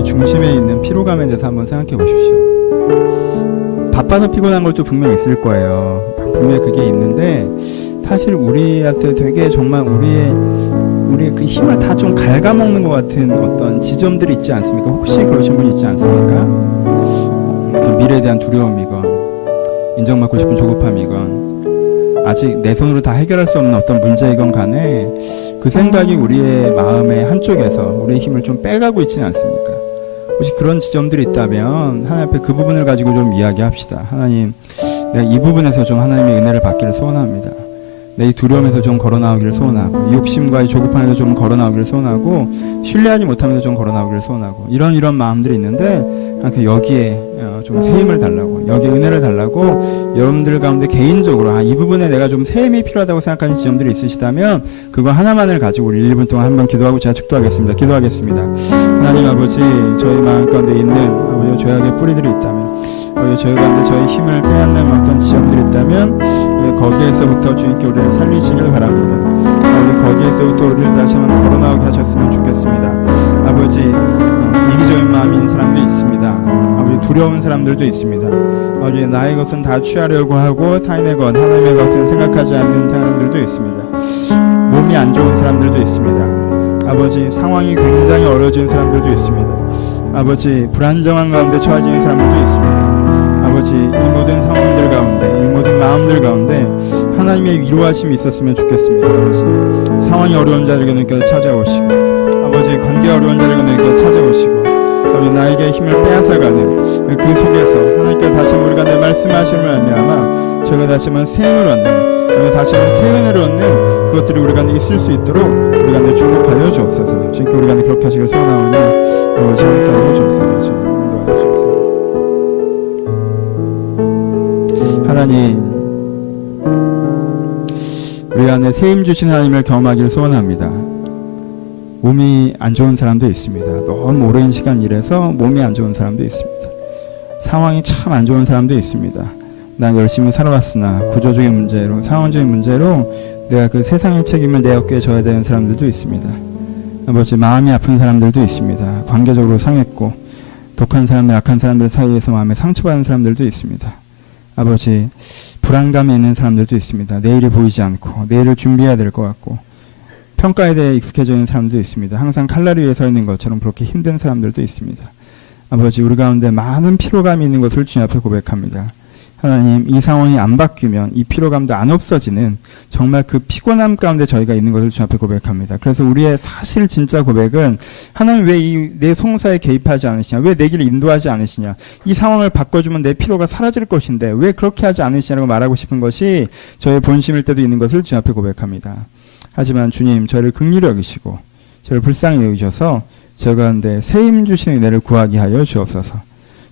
중심에 있는 피로감에 대해서 한번 생각해 보십시오. 바빠서 피곤한 것도 분명 있을 거예요. 분명히 그게 있는데 사실 우리한테 되게 정말 우리의 그 힘을 다 좀 갉아먹는 것 같은 어떤 지점들이 있지 않습니까? 혹시 그러신 분 있지 않습니까? 그 미래에 대한 두려움이건 인정받고 싶은 조급함이건 아직 내 손으로 다 해결할 수 없는 어떤 문제이건 간에 그 생각이 우리의 마음의 한쪽에서 우리의 힘을 좀 빼가고 있지는 않습니까? 혹시 그런 지점들이 있다면 하나님 앞에 그 부분을 가지고 좀 이야기합시다. 하나님, 내가 이 부분에서 좀 하나님의 은혜를 받기를 소원합니다. 내 이 두려움에서 좀 걸어나오기를 소원하고, 이 욕심과 이 조급함에서 좀 걸어나오기를 소원하고, 신뢰하지 못하면서 좀 걸어나오기를 소원하고, 이런 마음들이 있는데 여기에 좀 새 힘을 달라고, 여기에 은혜를 달라고 여러분들 가운데 개인적으로 이 부분에 내가 좀 새 힘이 필요하다고 생각하는 지점들이 있으시다면 그거 하나만을 가지고 우리 1분 동안 한번 기도하고 제가 축도하겠습니다. 기도하겠습니다. 하나님 아버지, 저희 마음 가운데 있는 아버지 죄악의 뿌리들이 있다면, 아버지 저희 가운데 저희 힘을 빼앗는 어떤 지점들이 있다면 거기에서부터 주님께 우리를 살리시길 바랍니다. 아버지 거기에서부터 우리를 다시 한번 걸어나오게 하셨으면 좋겠습니다. 아버지 이기적인 마음이 있는 사람도 있습니다. 아버지 두려운 사람들도 있습니다. 아버지 나의 것은 다 취하려고 하고 타인의 것, 하나님의 것은 생각하지 않는 사람들도 있습니다. 몸이 안 좋은 사람들도 있습니다. 아버지 상황이 굉장히 어려워진 사람들도 있습니다. 아버지 불안정한 가운데 처해지는 사람들도 있습니다. 아버지 이 모든 상황들 가운데, 이 모든 마음들 가운데 하나님의 위로하심이 있었으면 좋겠습니다. 아버지 상황이 어려운 자들에게 찾아오시고, 아버지 관계 어려운 자들에게 찾아오시고, 아버지 나에게 힘을 빼앗아가는 그 속에서 하나님께 다시 우리가 내 말씀하심을 말미암아 저희가 다시 한번 새 힘을 얻는, 다시 한번 새 은혜를 얻는 그것들이 우리 가운데 있을 수 있도록 우리 가운데 축복하여 주옵소서. 주님께 우리 가운데 그렇게 하시길 소원하오니 아버지 함께하여 주옵소서. 인도하여 주옵소서. 하나님, 우리 안에 새 힘 주신 하나님을 경험하기를 소원합니다. 몸이 안 좋은 사람도 있습니다. 너무 오랜 시간 일해서 몸이 안 좋은 사람도 있습니다. 상황이 참 안 좋은 사람도 있습니다. 난 열심히 살아왔으나 구조적인 문제로, 상황적인 문제로 내가 그 세상의 책임을 내 어깨에 져야 되는 사람들도 있습니다. 아버지 마음이 아픈 사람들도 있습니다. 관계적으로 상했고 독한 사람들, 악한 사람들 사이에서 마음에 상처받는 사람들도 있습니다. 아버지 불안감에 있는 사람들도 있습니다. 내일이 보이지 않고 내일을 준비해야 될 것 같고 평가에 대해 익숙해져 있는 사람도 있습니다. 항상 칼날 위에 서 있는 것처럼 그렇게 힘든 사람들도 있습니다. 아버지 우리 가운데 많은 피로감이 있는 것을 주님 앞에 고백합니다. 하나님 이 상황이 안 바뀌면 이 피로감도 안 없어지는 정말 그 피곤함 가운데 저희가 있는 것을 주님 앞에 고백합니다. 그래서 우리의 사실 진짜 고백은 하나님 왜 내 송사에 개입하지 않으시냐, 왜 내 길을 인도하지 않으시냐, 이 상황을 바꿔주면 내 피로가 사라질 것인데 왜 그렇게 하지 않으시냐고 말하고 싶은 것이 저의 본심일 때도 있는 것을 주님 앞에 고백합니다. 하지만 주님 저희를 긍휼히 여기시고 저희를 불쌍히 여기셔서 저희 가운데 새 힘 주신 은혜를 구하게 하여 주옵소서.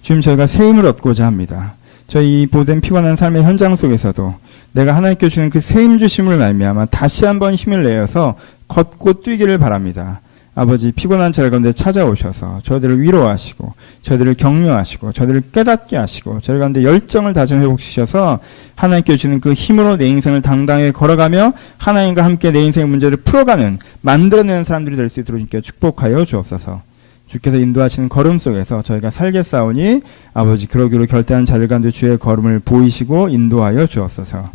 주님 저희가 새 힘을 얻고자 합니다. 저희 이 모든 피곤한 삶의 현장 속에서도 내가 하나님께 주시는 그 새 힘 주심을 말미암아 다시 한번 힘을 내어서 걷고 뛰기를 바랍니다. 아버지 피곤한 자들 가운데 찾아오셔서 저희들을 위로하시고 저희들을 격려하시고 저희들을 깨닫게 하시고 저희 가운데 열정을 다시 회복시켜서 하나님께 주시는 그 힘으로 내 인생을 당당하게 걸어가며 하나님과 함께 내 인생의 문제를 풀어가는, 만들어내는 사람들이 될 수 있도록 주님께 축복하여 주옵소서. 주께서 인도하시는 걸음 속에서 저희가 살겠사오니 아버지 그러기로 결단한 자들 가운데 주의 걸음을 보이시고 인도하여 주옵소서.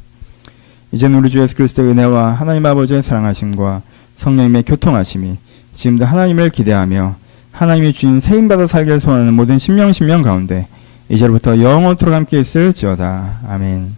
이제는 우리 주 예수 그리스도의 은혜와 하나님 아버지의 사랑하심과 성령님의 교통하심이 지금도 하나님을 기대하며 하나님이 주신 새 힘받아 살기를 소원하는 모든 심령 가운데 이제부터 영원토록 함께 있을지어다. 아멘.